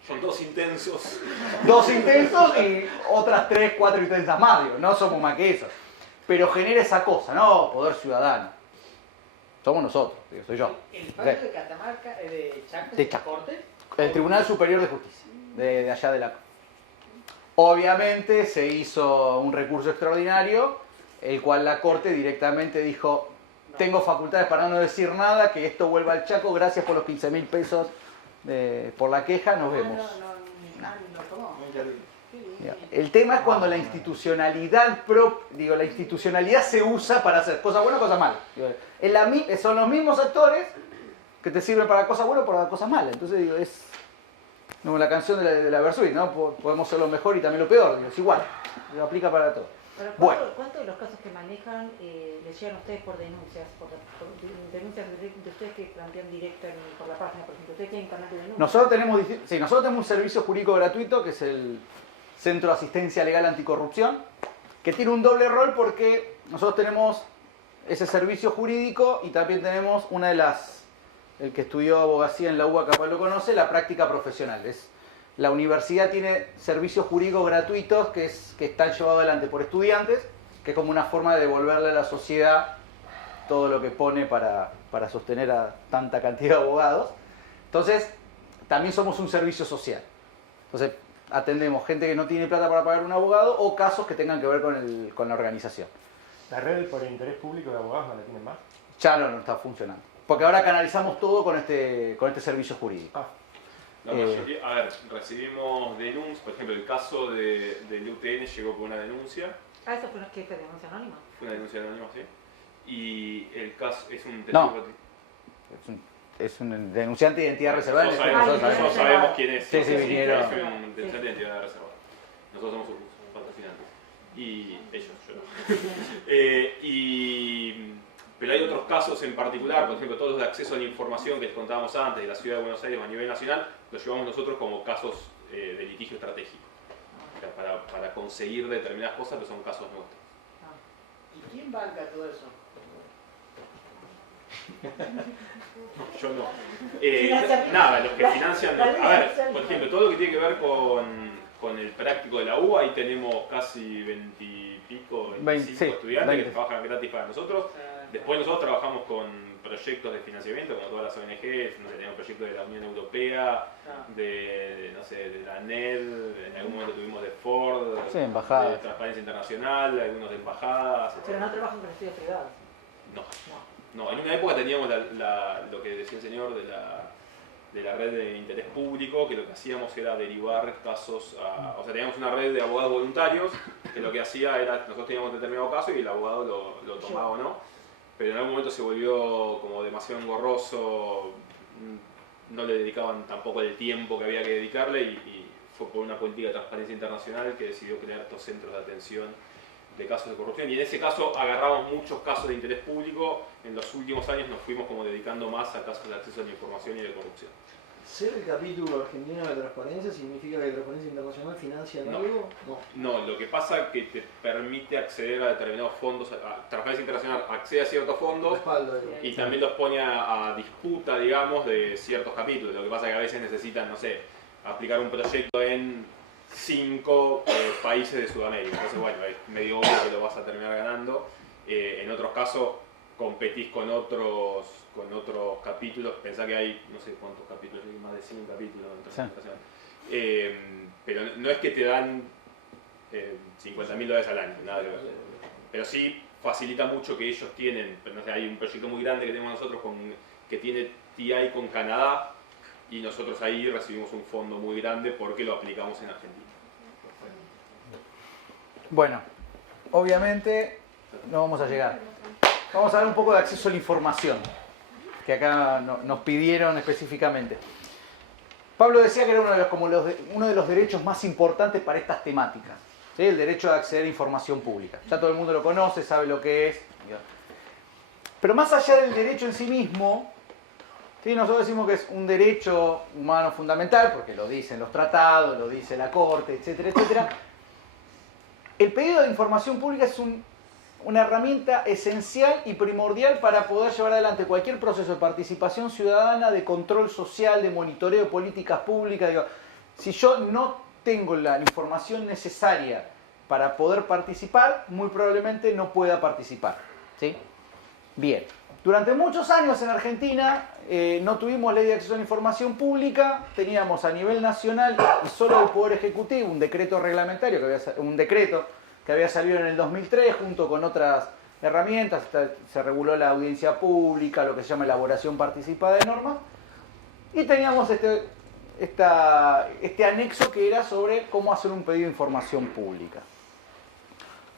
Son dos intensos. dos intensos y otras 3, 4 intensas más, digo, no somos más que eso. Pero genera esa cosa, ¿no? Poder ciudadano. Somos nosotros, digo, soy yo. ¿El fallo de Catamarca, de Chaco, De es Chaco. corte? El Tribunal Superior de Justicia, de allá de la... Obviamente se hizo un recurso extraordinario, el cual la Corte directamente dijo, tengo facultades para no decir nada, que esto vuelva al Chaco, gracias por los 15.000 pesos por la queja, nos vemos. El tema es cuando la institucionalidad, la institucionalidad se usa para hacer cosas buenas o cosas malas. Son los mismos actores que te sirven para cosas buenas o para cosas malas. Entonces digo, es como la canción de la Versuit, ¿no? Podemos ser lo mejor y también lo peor, digo, es igual, lo aplica para todo. Bueno, ¿cuántos de los casos que manejan les llegan a ustedes por denuncias? Por denuncias de ustedes que plantean directa por la página, por ejemplo? ¿Ustedes tienen canal de denuncia? Nosotros tenemos un servicio jurídico gratuito que es el Centro de Asistencia Legal Anticorrupción, que tiene un doble rol porque nosotros tenemos ese servicio jurídico y también tenemos el que estudió abogacía en la UBA capaz lo conoce, la práctica profesional. La universidad tiene servicios jurídicos gratuitos que están llevados adelante por estudiantes, que es como una forma de devolverle a la sociedad todo lo que pone para sostener a tanta cantidad de abogados. Entonces, también somos un servicio social. Entonces, atendemos gente que no tiene plata para pagar un abogado o casos que tengan que ver con la organización. ¿La red por interés público de abogados no la tienen más? Ya no está funcionando. Porque ahora canalizamos todo con este servicio jurídico. La mayoría, a ver, recibimos denuncias, por ejemplo, el caso del UTN llegó por una denuncia. Ah, ¿eso fue una denuncia anónima? Fue una denuncia anónima, sí. Y el caso es un No. Es un denunciante de identidad reservada. Nosotros sabemos quién es. Sí, vinieron. Es un denunciante de identidad reservada. Nosotros somos sus patrocinantes. Y ellos, yo no. Pero hay otros casos en particular, por ejemplo, todos los de acceso a la información que les contábamos antes de la Ciudad de Buenos Aires o a nivel nacional, los llevamos nosotros como casos de litigio estratégico. O sea, para conseguir determinadas cosas, pero son casos nuestros. ¿Y quién banca todo eso? Yo no. Nada, los que financian... A ver, por ejemplo, todo lo que tiene que ver con el práctico de la UBA, ahí tenemos casi 20 y pico, 25 estudiantes que trabajan gratis para nosotros. Después nosotros trabajamos con proyectos de financiamiento, como todas las ONGs, tenemos proyectos de la Unión Europea, de la NED, en algún momento tuvimos de Ford, de Transparencia Internacional, algunos de embajadas, etc. Pero no trabajan con estudios privados. No, en una época teníamos lo que decía el señor de la red de interés público, que lo que hacíamos era derivar casos o sea, teníamos una red de abogados voluntarios, que lo que hacía era, nosotros teníamos un determinado caso y el abogado lo tomaba o no. Pero en algún momento se volvió como demasiado engorroso, no le dedicaban tampoco el tiempo que había que dedicarle y fue por una política de transparencia internacional que decidió crear estos centros de atención de casos de corrupción, y en ese caso agarramos muchos casos de interés público. En los últimos años nos fuimos como dedicando más a casos de acceso a la información y de corrupción. ¿Ser el capítulo argentino de transparencia significa que Transparencia Internacional financia algo? No, lo que pasa es que te permite acceder a determinados fondos. Transparencia Internacional accede a ciertos fondos y también los pone a disputa, digamos, de ciertos capítulos. Lo que pasa es que a veces necesitan, no sé, aplicar un proyecto en 5 países de Sudamérica. Entonces, bueno, es medio obvio que lo vas a terminar ganando. En otros casos, competís con otros capítulos. Pensá que hay, no sé cuántos capítulos, hay más de 100 capítulos en Transparencia Internacional. Pero no es que te dan $50.000 al año, nada que ver. Pero sí facilita mucho que ellos tienen, no sé, hay un proyecto muy grande que tenemos nosotros que tiene TI con Canadá, y nosotros ahí recibimos un fondo muy grande porque lo aplicamos en Argentina. Bueno, obviamente no vamos a llegar. Vamos a hablar un poco de acceso a la información, que acá nos pidieron específicamente. Pablo decía que era uno de los derechos más importantes para estas temáticas, ¿sí? El derecho a acceder a información pública. Ya todo el mundo lo conoce, sabe lo que es. Pero más allá del derecho en sí mismo, ¿sí? Nosotros decimos que es un derecho humano fundamental, porque lo dicen los tratados, lo dice la Corte, etcétera, etcétera. El pedido de información pública es una herramienta esencial y primordial para poder llevar adelante cualquier proceso de participación ciudadana, de control social, de monitoreo de políticas públicas. Digo, si yo no tengo la información necesaria para poder participar, muy probablemente no pueda participar, ¿sí? Bien. Durante muchos años en Argentina no tuvimos ley de acceso a la información pública, teníamos a nivel nacional y solo del Poder Ejecutivo un decreto reglamentario, un decreto que había salido en el 2003 junto con otras herramientas. Se reguló la audiencia pública, lo que se llama elaboración participada de normas, y teníamos este anexo que era sobre cómo hacer un pedido de información pública.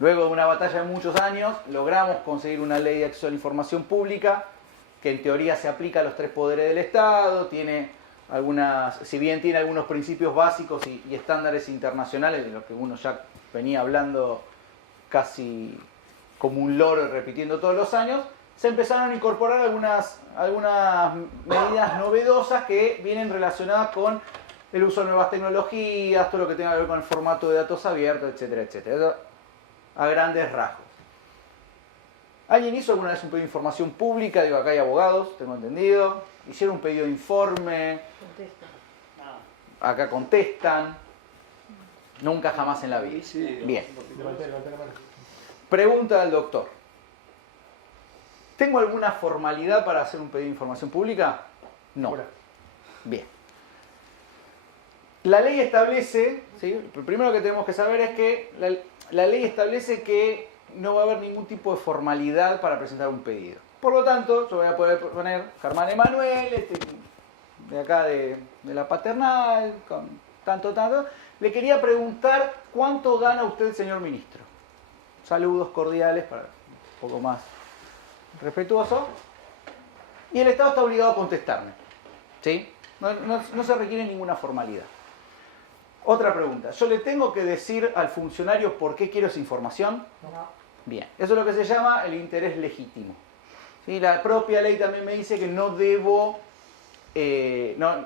Luego de una batalla de muchos años, logramos conseguir una ley de acceso a la información pública que en teoría se aplica a los 3 poderes del Estado, si bien tiene algunos principios básicos y estándares internacionales de los que uno ya venía hablando casi como un loro, repitiendo todos los años, se empezaron a incorporar algunas medidas novedosas que vienen relacionadas con el uso de nuevas tecnologías, todo lo que tenga que ver con el formato de datos abiertos, etcétera, etcétera. Eso, a grandes rasgos. ¿Alguien hizo alguna vez un pedido de información pública? Digo, acá hay abogados, tengo entendido. ¿Hicieron un pedido de informe? Contesta. Acá contestan. Nunca jamás en la vida. Bien. Pregunta al doctor. ¿Tengo alguna formalidad para hacer un pedido de información pública? No. Bien. La ley establece, ¿sí? Lo primero que tenemos que saber es que la ley establece que no va a haber ningún tipo de formalidad para presentar un pedido. Por lo tanto, yo voy a poder poner Germán Emanuel, de acá de la paternal, con tanto. Le quería preguntar cuánto gana usted, señor ministro. Saludos cordiales, para un poco más respetuoso. Y el Estado está obligado a contestarme, ¿sí? No se requiere ninguna formalidad. Otra pregunta. ¿Yo le tengo que decir al funcionario por qué quiero esa información? No. Bien. Eso es lo que se llama el interés legítimo. ¿Sí? La propia ley también me dice que no debo, no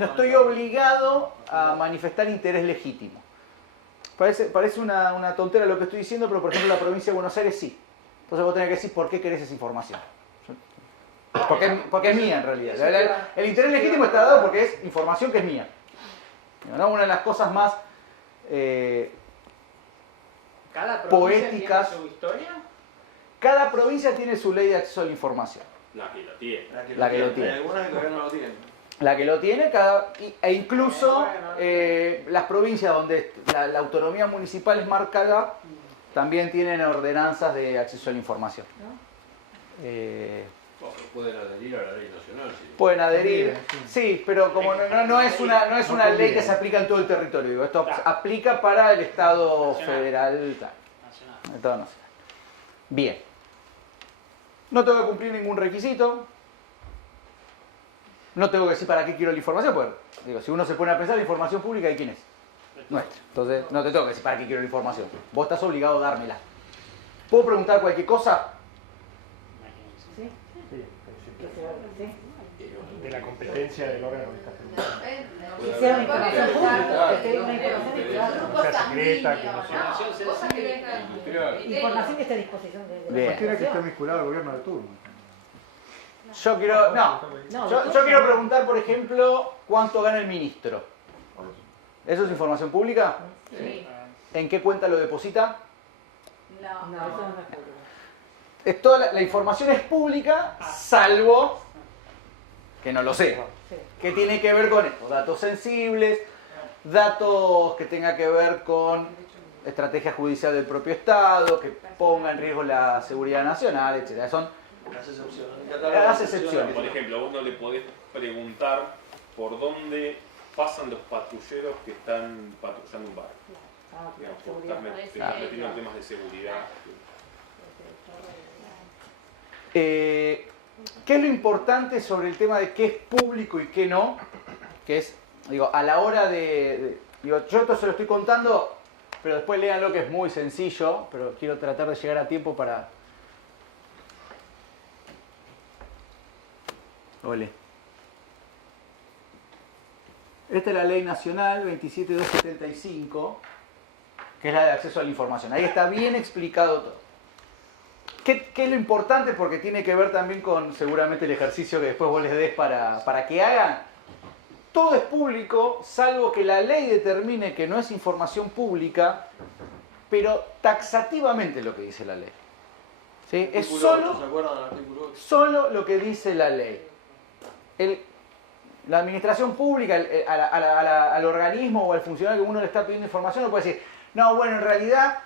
estoy obligado a manifestar interés legítimo. Parece una tontera lo que estoy diciendo, pero por ejemplo en la provincia de Buenos Aires sí. Entonces vos tenés que decir por qué querés esa información. Porque es mía en realidad. El interés legítimo está dado porque es información que es mía. ¿No? Una de las cosas más ¿Cada provincia poéticas. tiene su historia? Cada provincia tiene su ley de acceso a la información. La que lo tiene. La que lo tiene. Hay algunas que todavía no lo tienen. La que lo tiene, e incluso las provincias donde la autonomía municipal es marcada, también tienen ordenanzas de acceso a la información. Pueden adherir a la ley nacional. Sí. Pueden adherir, sí, pero como no es una ley que se aplica en todo el territorio. Digo, esto aplica para el Estado federal, claro. El Estado nacional. Bien. No tengo que cumplir ningún requisito. No tengo que decir para qué quiero la información, porque digo, si uno se pone a pensar, la información pública, ¿de quién es? Nuestra. Entonces, no te tengo que decir para qué quiero la información. Vos estás obligado a dármela. ¿Puedo preguntar cualquier cosa? ¿Sí? Sí, Que principio. sea, ¿sí? De la competencia del órgano que está generando. Que sea una información pública, que sea una información Que sea secreta, que no sea. información que esté a disposición de la Bien. Cualquiera que esté población. vinculado al gobierno de turno. Yo quiero, no, No, yo quiero preguntar, por ejemplo, cuánto gana el ministro. ¿Eso es información pública? Sí. ¿En qué cuenta lo deposita? No, eso no es público. Toda la información es pública, salvo que no lo sé. Sí. ¿Qué tiene que ver con esto? Datos sensibles, datos que tengan que ver con estrategia judicial del propio Estado, que ponga en riesgo la seguridad nacional, etc. Son Las excepciones. Las excepciones. Por ejemplo, vos no le podés preguntar por dónde pasan los patrulleros que están patrullando un barrio. Ah, Digamos, por seguridad. estar metiendo en temas de seguridad. ¿qué es lo importante sobre el tema de qué es público y qué no? Que es, digo, a la hora digo, yo esto se lo estoy contando, pero después léanlo que es muy sencillo, pero quiero tratar de llegar a tiempo para... Ole. Esta es la Ley Nacional 27275, que es la de acceso a la información. Ahí está bien explicado todo. ¿Qué es lo importante? Porque tiene que ver también con seguramente el ejercicio que después vos les des para que hagan. Todo es público, salvo que la ley determine que no es información pública, pero taxativamente lo que dice la ley. ¿Sí? Es Artículo 8, ¿se acuerdan del artículo 8? solo lo que dice la ley. La administración pública, al organismo o al funcionario que uno le está pidiendo información, no puede decir, no, bueno, en realidad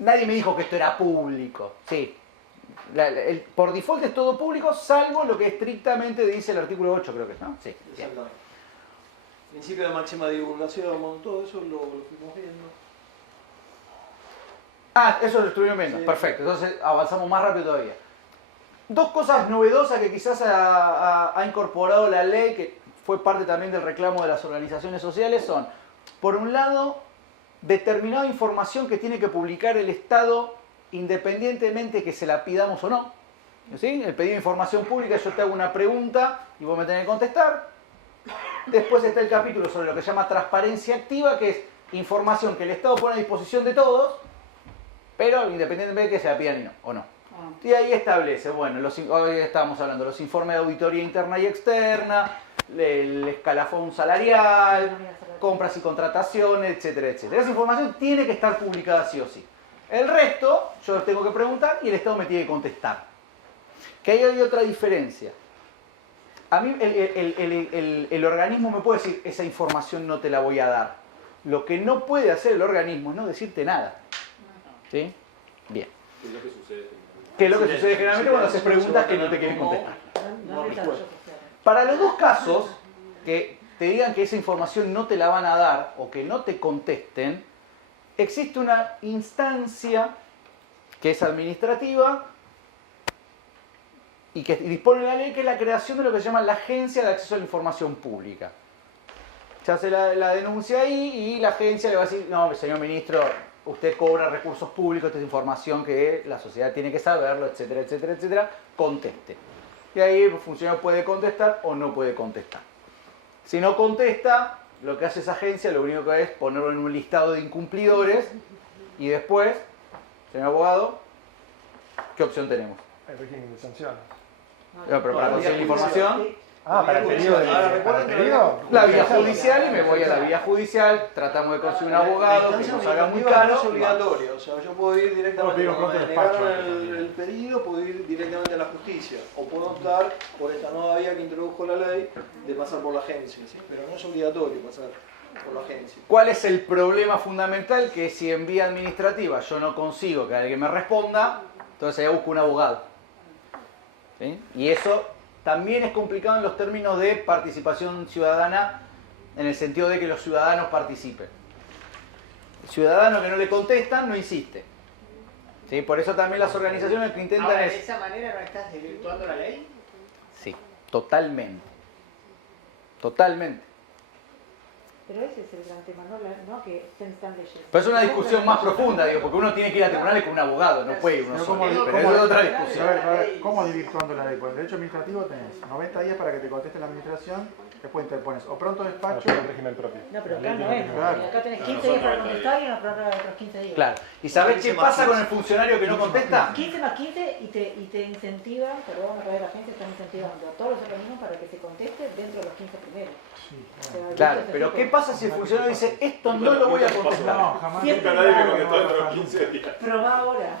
nadie me dijo que esto era público. Sí, por default es todo público, salvo lo que estrictamente dice el artículo 8, creo que es, ¿no? Sí. Bien. Exactamente. Principio de máxima divulgación, todo eso lo fuimos viendo. Ah, eso lo estuvieron viendo. Sí. Perfecto. Entonces avanzamos más rápido todavía. Dos cosas novedosas que quizás ha incorporado la ley, que fue parte también del reclamo de las organizaciones sociales, son, por un lado, determinada información que tiene que publicar el Estado independientemente que se la pidamos o no. ¿Sí? El pedido de información pública, yo te hago una pregunta y vos me tenés que contestar. Después está el capítulo sobre lo que se llama transparencia activa, que es información que el Estado pone a disposición de todos, pero independientemente de que se la pidan o no. Y ahí establece, bueno, hoy estábamos hablando de los informes de auditoría interna y externa, el escalafón salarial, compras y contrataciones, etcétera, etcétera. Esa información tiene que estar publicada sí o sí. El resto, yo les tengo que preguntar y el Estado me tiene que contestar. Que ahí hay otra diferencia. A mí el organismo me puede decir, esa información no te la voy a dar. Lo que no puede hacer el organismo es no decirte nada. ¿Sí? Bien. ¿Qué es lo que sucede? ¿Qué es lo que sucede generalmente cuando haces preguntas que no te quieren contestar? Para los dos casos, que te digan que esa información no te la van a dar o que no te contesten, existe una instancia que es administrativa y que dispone la ley, que es la creación de lo que se llama la Agencia de Acceso a la Información Pública. Se hace la denuncia ahí y la agencia le va a decir, no, señor ministro, usted cobra recursos públicos, esta es información que la sociedad tiene que saberlo, etcétera, etcétera, etcétera, conteste. Y ahí el funcionario puede contestar o no puede contestar. Si no contesta, lo que hace esa agencia, lo único que es ponerlo en un listado de incumplidores y después, señor abogado, ¿qué opción tenemos? El régimen de sanciones. No, pero para conseguir la información, Para el pedido de. Ahora, ¿Para el pedido? la vía judicial, y me voy a la vía judicial, tratamos de conseguir un abogado que nos haga muy caro. No es obligatorio, o sea, yo puedo ir directamente, Puedo pedir un cuando me pronto despacho negaron antes también. el pedido, puedo ir directamente a la justicia, o puedo optar por esta nueva vía que introdujo la ley de pasar por la agencia, ¿sí? Pero no es obligatorio pasar por la agencia. ¿Cuál es el problema fundamental? Que si en vía administrativa yo no consigo que alguien me responda, entonces ya busco un abogado. ¿Sí? Y eso también es complicado en los términos de participación ciudadana, en el sentido de que los ciudadanos participen. El ciudadano que no le contestan no insiste. ¿Sí? Por eso también las organizaciones que intentan Ahora, es... ¿de esa manera no estás desvirtuando la ley? Sí, totalmente. Totalmente. Pero ese es el gran tema, no que estén tan leyendo. Pero es una discusión más profunda, digo, porque uno tiene que ir a tribunales con un abogado, no puede ir uno solo. Pero es otra discusión. A ver, ¿cómo desvirtuando la ley? Con el derecho administrativo tenés 90 días para que te conteste la administración, después interpones o pronto despacho. el régimen propio. No, pero La acá ley no tiene es. claro. Acá tenés No, 15 son días para 90 contestar y una prórroga de otros 15 días. Claro. ¿Y sabés qué pasa con el funcionario que no contesta? 15 más 15 y te incentivan, perdón, a través de la agencia están incentivando a todos los organismos para que se conteste dentro de los 15 primeros. O sea, Claro, esto es pero así. ¿qué pasa si el funcionario dice esto no lo voy a contestar? No, jamás. Siempre Nunca nadie me va. contestó dentro de los 15 días. Probá ahora.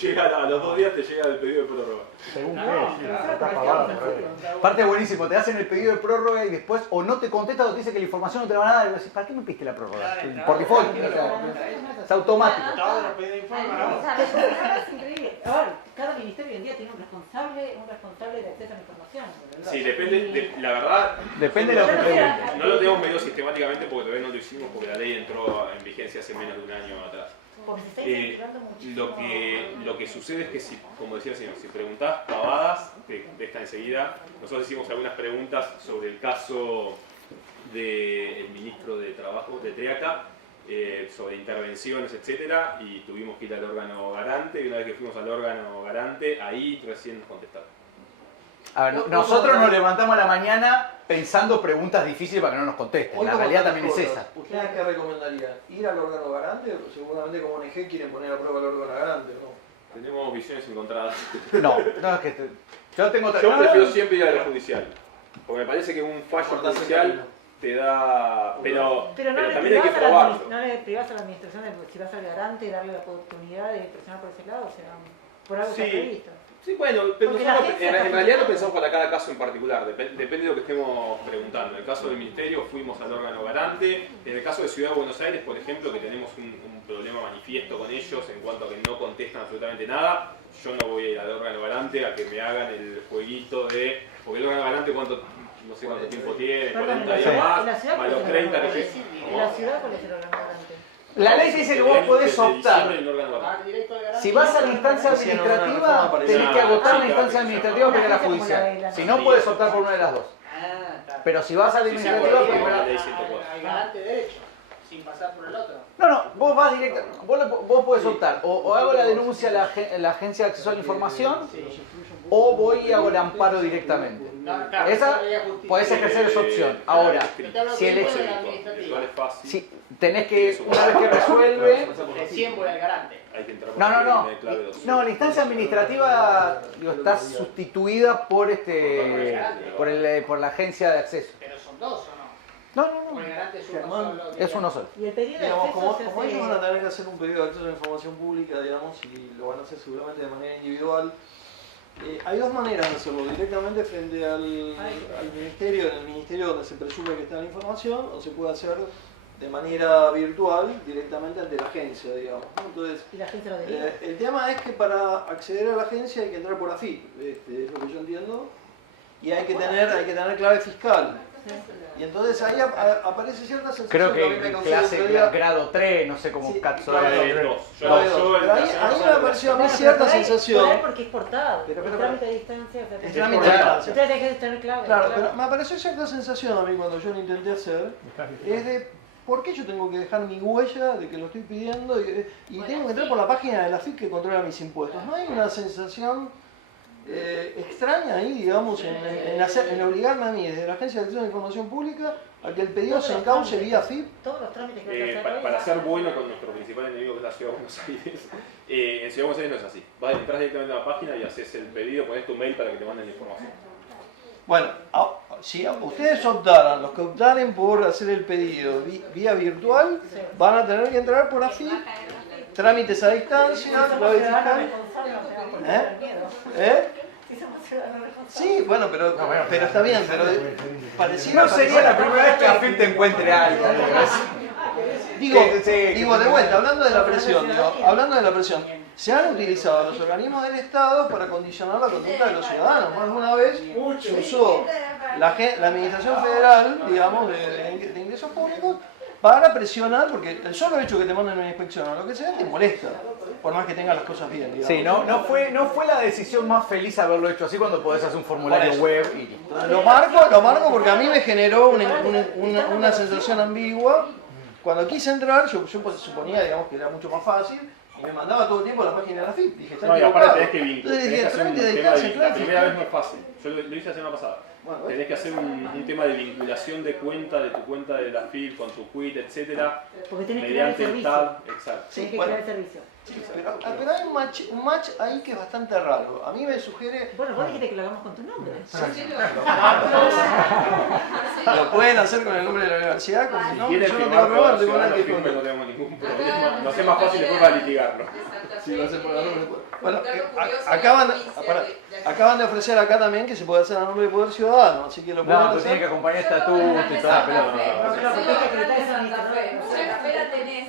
Llega a los 2 días te llega el pedido de prórroga. Según No, qué, sí, pero está nosotros pagado. prestamos Aparte es buenísimo, te hacen el pedido de prórroga y después o no te contesta o te dice que la información no te la van a dar. Y vos decís, ¿para qué me pidiste la prórroga? Por default, o sea, es automático. Todos los pedidos de informe, ¿no? Es increíble. Ahora, cada ministerio hoy en día tiene un responsable de acceso a la información. Sí, depende, la verdad, Depende de lo que pregunte. no lo tenemos medido sistemáticamente porque todavía no lo hicimos porque la ley entró en vigencia hace menos de un año atrás. Porque se está incentivando muchísimo. Lo que sucede es que, si, como decía el señor, si preguntás pavadas, te contestan enseguida. Nosotros hicimos algunas preguntas sobre el caso del ministro de Trabajo de Triaca, sobre intervenciones, etcétera, y tuvimos que ir al órgano garante, y una vez que fuimos al órgano garante, ahí recién nos contestaron. A ver, nosotros nos levantamos a la mañana pensando preguntas difíciles para que no nos contesten. Hoy La como realidad también es cosas, esa. ¿Ustedes qué recomendarían? ¿Ir al órgano garante? Seguramente como ONG quieren poner a prueba el órgano garante, ¿no? Tenemos visiones encontradas. No, es que yo tengo otra. Yo prefiero siempre ir a la judicial, porque me parece que un fallo Cortás el judicial camino. te da... Pero Pero no le también hay que privás a la probarlo. no le privás a la administración de si vas al garante, darle la oportunidad de presionar por ese lado, o sea, por algo Sí. está previsto. Sí, bueno, pero Porque la nosotros agencia en está realidad no funcionando. pensamos para cada caso en particular, depende de lo que estemos preguntando. En el caso del Ministerio fuimos al órgano garante, en el caso de Ciudad de Buenos Aires, por ejemplo, que tenemos un problema manifiesto con ellos en cuanto a que no contestan absolutamente nada, yo no voy a ir al órgano garante a que me hagan el jueguito de... Porque el órgano garante no sé cuánto tiempo tiene, Perdón, 40 días en la más, ciudad, más los ¿cuál es el 30 órgano que garante? En la ciudad, ¿cuál es el órgano garante? La ley dice que vos podés optar. Si vas a la instancia Sí, no, administrativa, no, tenés que no, agotar la chica, instancia que se administrativa llama- para ir a la Una agencia como la judicial. de la- Si no, Sí. puedes optar por una de las dos. Ah, está. Pero si vas a la Sí, administrativa, por primero- la ley 104. Al garante derecho, sin pasar por el otro. No, vos vas directo, vos podés optar, o hago la denuncia a la Agencia de Acceso a la Información, o voy y hago el amparo directamente. No, claro, Esa eso sería justicia. podés ejercer esa opción. Ahora, Yo te hablo si el de ex- la administrativa. Virtual es fácil. si tenés que, una vez que resuelve... Recién voy al garante. Hay que entrar por No. la clave 2. No, la instancia administrativa digo, está sustituida por por la agencia de acceso. Pero son dos, ¿o no? No, O el garante es uno Germán, solo. es uno solo. Y el pedido de Digamos, acceso se como hace... ellos van a tener que hacer un pedido de acceso a la información pública, digamos, y lo van a hacer seguramente de manera individual, hay dos maneras de hacerlo, directamente frente al ministerio, en el ministerio donde se presume que está la información, o se puede hacer de manera virtual, directamente ante la agencia, digamos, ¿no? Entonces, Y la agencia lo deriva. el tema es que para acceder a la agencia hay que entrar por AFIP, es lo que yo entiendo, y hay que tener clave fiscal. Y entonces ahí aparece cierta sensación Creo que a mí que me en causó clase otro día. grado 3, no sé cómo Sí, cazzo claro, de- Dos. Pero ahí me pareció a mí Bueno, cierta pero por ahí sensación. porque es portado. Pero, el trámite a distancia. O sea, El que- trámite a Claro. distancia. Entonces hay que tener clave. Claro, pero me apareció cierta sensación a mí cuando yo lo intenté hacer, es de ¿por qué yo tengo que dejar mi huella de que lo estoy pidiendo y tengo que entrar por la página de la FIP que controla mis impuestos? ¿No hay una sensación extraña ahí, digamos, en obligarme a mí desde la Agencia de Acceso a la Información Pública a que el pedido se encauce vía FIP? Todos los trámites que hay que hacer hoy, Para ser bueno con nuestro principal enemigo que es la Ciudad de Buenos Aires, en Ciudad de Buenos Aires no es así. Vas a entrar directamente a la página y haces el pedido, pones tu mail para que te manden la información. Bueno, si ustedes optaran, los que optaren por hacer el pedido vía virtual, van a tener que entrar por AFIP, trámites a distancia, clave fiscal. ¿Eh? Sí, bueno, pero está bien, pero pareciera... No sería la primera vez que AFIP te encuentre algo. Digo, Sí, de vuelta, hablando de la presión, se han utilizado los organismos del Estado para condicionar la conducta de los ciudadanos. Más de una vez se usó la Administración Federal, digamos, de Ingresos Públicos, para presionar, porque el solo hecho que te manden una inspección o lo que sea te molesta, por más que tengas las cosas bien, digamos. Sí, no fue la decisión más feliz haberlo hecho así cuando podés hacer un formulario web y listo. Lo marco porque a mí me generó una sensación ambigua. Cuando quise entrar, yo suponía, digamos, que era mucho más fácil, y me mandaba todo el tiempo a la página de la FIP. Dije, No, y aparte tenés que Entonces dije, hacer un trámite de tema de distancia, la primera vez no es fácil. Yo lo hice la semana pasada. Bueno, Tenés que hacer un tema de vinculación de cuenta, de tu cuenta de la FIP con tu quit, etcétera, Porque tenés que crear el mediante el servicio. TAB, exacto. Tenés que bueno. crear el servicio. Pero hay un match ahí que es bastante raro. A mí me sugiere... Bueno, vos dijiste que lo hagamos con tu nombre. Lo pueden hacer con el nombre de la universidad, con mi Si nombre, quieren yo no firmar tengo problema, por no tengo nada ciudadano que firme, esconder. no tenemos ningún problema. Nos es más fácil después para litigarlo. Sí, lo hacen por el nombre de poder. Bueno, acaban de ofrecer acá también que se puede hacer a nombre de Poder Ciudadano, así que lo pueden No, tú hacer. tienes que acompañar estatuto y toda la pelota. Santa Fe la tenés,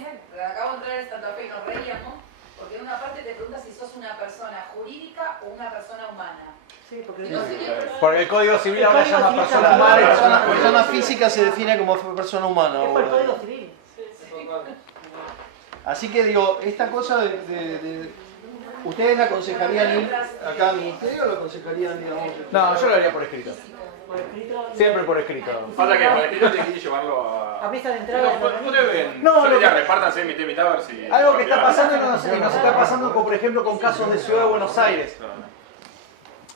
acabo de entrar en Santa Fe y nos reíamos, porque en una parte te pregunta si sos una persona jurídica o una persona humana. Sí, porque No sé qué Porque el Código Civil ahora Código llama Civil persona llama humana y Persona persona persona jurídica. física se define como persona humana es por el ahora. Código Civil. Así que digo, esta cosa de ¿ustedes le aconsejarían ir acá al ministerio o lo aconsejarían, digamos? No, yo lo haría por escrito. Por escrito. Siempre por escrito. Falta que para escrito tenés que llevarlo a... A mesa de entrada. No, yo lo diría que- repártanse mitad y mitad a ver si... Algo que está pasando y nos está pasando, por ejemplo, con casos de Ciudad de Buenos Aires.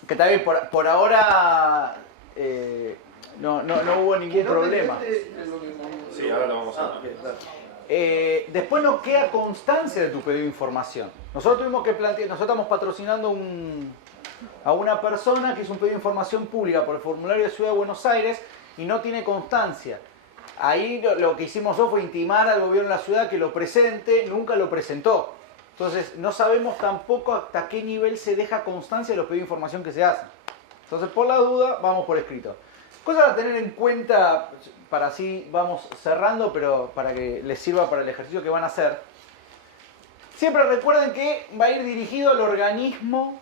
Que también por ahora no hubo ningún problema. Sí, ahora lo vamos a Ah, ver. ok, claro. Después no queda constancia de tu pedido de información. Nosotros tuvimos que plantear, nosotros estamos patrocinando a una persona que hizo un pedido de información pública por el formulario de Ciudad de Buenos Aires y no tiene constancia. Ahí lo que hicimos fue intimar al gobierno de la ciudad que lo presente, nunca lo presentó. Entonces no sabemos tampoco hasta qué nivel se deja constancia de los pedidos de información que se hacen. Entonces por la duda vamos por escrito. Cosas a tener en cuenta, para así vamos cerrando, pero para que les sirva para el ejercicio que van a hacer. Siempre recuerden que va a ir dirigido al organismo,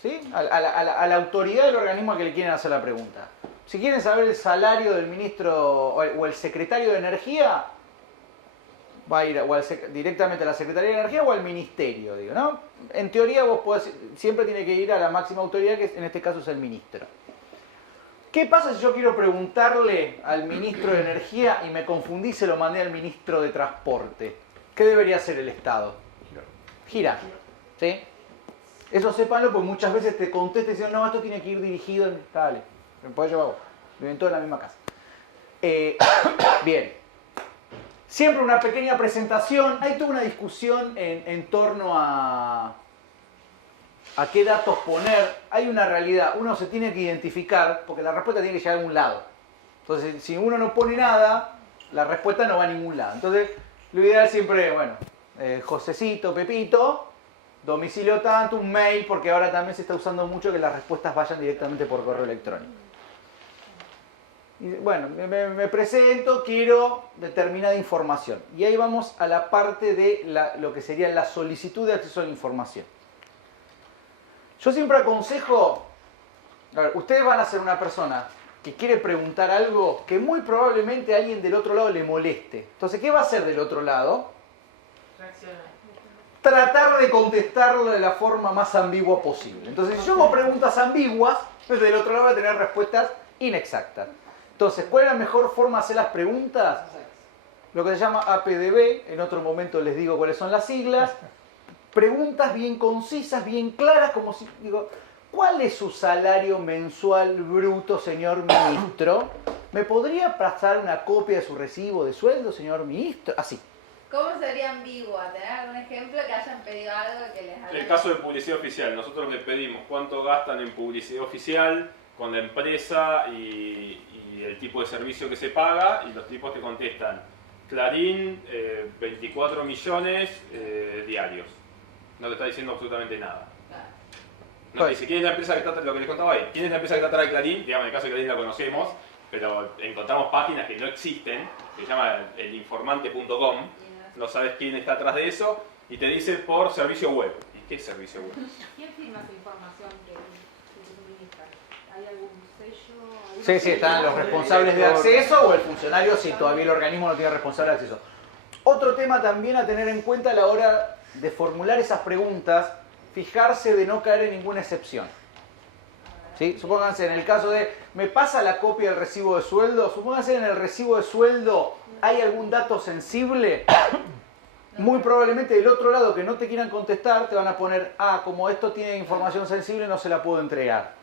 ¿sí? a la autoridad del organismo a que le quieren hacer la pregunta. Si quieren saber el salario del ministro o el secretario de Energía, va a ir directamente a la Secretaría de Energía o al Ministerio, digo, ¿no? En teoría vos podés, siempre tiene que ir a la máxima autoridad, que en este caso es el ministro. ¿Qué pasa si yo quiero preguntarle al ministro de Energía y me confundí y se lo mandé al ministro de Transporte? ¿Qué debería hacer el Estado? Girar. ¿Sí? Eso sépanlo porque muchas veces te contestan y dicen, no, esto tiene que ir dirigido en... Dale, me podés llevar vos. Viven todos en la misma casa. Bien. Siempre una pequeña presentación. Hay toda una discusión en torno a qué datos poner. Hay una realidad. Uno se tiene que identificar porque la respuesta tiene que llegar a algún lado. Entonces, si uno no pone nada, la respuesta no va a ningún lado. Entonces, lo ideal siempre, bueno, Josecito, Pepito, domicilio tanto, un mail, porque ahora también se está usando mucho que las respuestas vayan directamente por correo electrónico. Y, bueno, me presento, quiero determinada información. Y ahí vamos a la parte de lo que sería la solicitud de acceso a la información. Yo siempre aconsejo, a ver, ustedes van a ser una persona que quiere preguntar algo que muy probablemente a alguien del otro lado le moleste. Entonces, ¿qué va a hacer del otro lado? Tratar de contestarlo de la forma más ambigua posible. Entonces, si yo hago preguntas ambiguas, pues del otro lado voy a tener respuestas inexactas. Entonces, ¿cuál es la mejor forma de hacer las preguntas? Lo que se llama APDB, en otro momento les digo cuáles son las siglas. Preguntas bien concisas, bien claras, como si digo, ¿cuál es su salario mensual bruto, señor ministro? ¿Me podría pasar una copia de su recibo de sueldo, señor ministro? Así. ¿Cómo sería ambigua? ¿Tenés algún ejemplo que hayan pedido algo que les hayan... El caso de publicidad oficial, nosotros le pedimos cuánto gastan en publicidad oficial con la empresa y el tipo de servicio que se paga, y los tipos te contestan Clarín, 24 millones diarios. No te está diciendo absolutamente nada. No te dice quién es la empresa que está, lo que les contaba ahí, quién es la empresa que está atrás de Clarín. Digamos, en el caso de Clarín la conocemos, pero encontramos páginas que no existen, que se llama elinformante.com, no sabes quién está atrás de eso, y te dice por servicio web. ¿Y qué es servicio web? ¿Quién firma esa información que te suministra? ¿Hay algún sello? Sí, sí, están los responsables de acceso o el funcionario si todavía el organismo no tiene responsable de acceso. Otro tema también a tener en cuenta a la hora de formular esas preguntas, fijarse de no caer en ninguna excepción. ¿Sí? Supónganse en el caso de, ¿me pasa la copia del recibo de sueldo? Supónganse en el recibo de sueldo hay algún dato sensible. Muy probablemente del otro lado que no te quieran contestar te van a poner, como esto tiene información sensible no se la puedo entregar.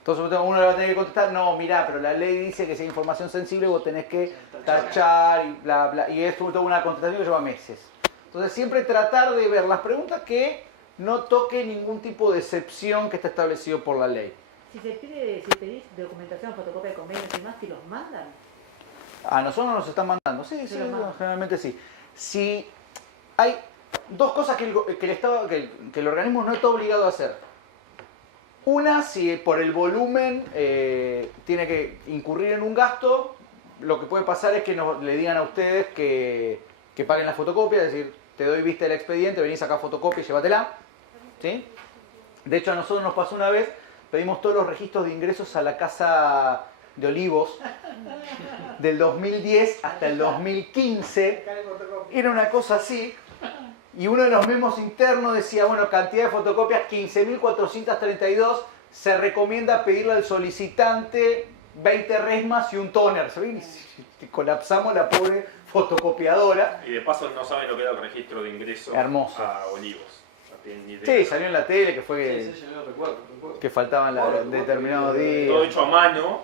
Entonces uno le va a tener que contestar, no, mirá, pero la ley dice que si hay información sensible vos tenés que tachar y bla, bla. Y esto es una contestación que lleva meses. Entonces siempre tratar de ver las preguntas que no toquen ningún tipo de excepción que está establecido por la ley. Si pedís documentación, fotocopia de convenios y más, ¿te los mandan? A nosotros nos están mandando, sí, generalmente sí. Si hay dos cosas que el organismo no está obligado a hacer. Una, si por el volumen tiene que incurrir en un gasto, lo que puede pasar es que le digan a ustedes que paguen la fotocopia, es decir, te doy vista del expediente, venís acá fotocopia y llévatela. ¿Sí? De hecho, a nosotros nos pasó una vez, pedimos todos los registros de ingresos a la Casa de Olivos del 2010 hasta el 2015. Era una cosa así. Y uno de los memos internos decía, bueno, cantidad de fotocopias 15.432, se recomienda pedirle al solicitante 20 resmas y un toner. Colapsamos la pobre fotocopiadora. Y de paso no saben lo que era el registro de ingreso Hermoso. a Olivos. No tienen ni idea. Sí, salió en la tele que fue recuerdo. que faltaban determinados días. Todo hecho a mano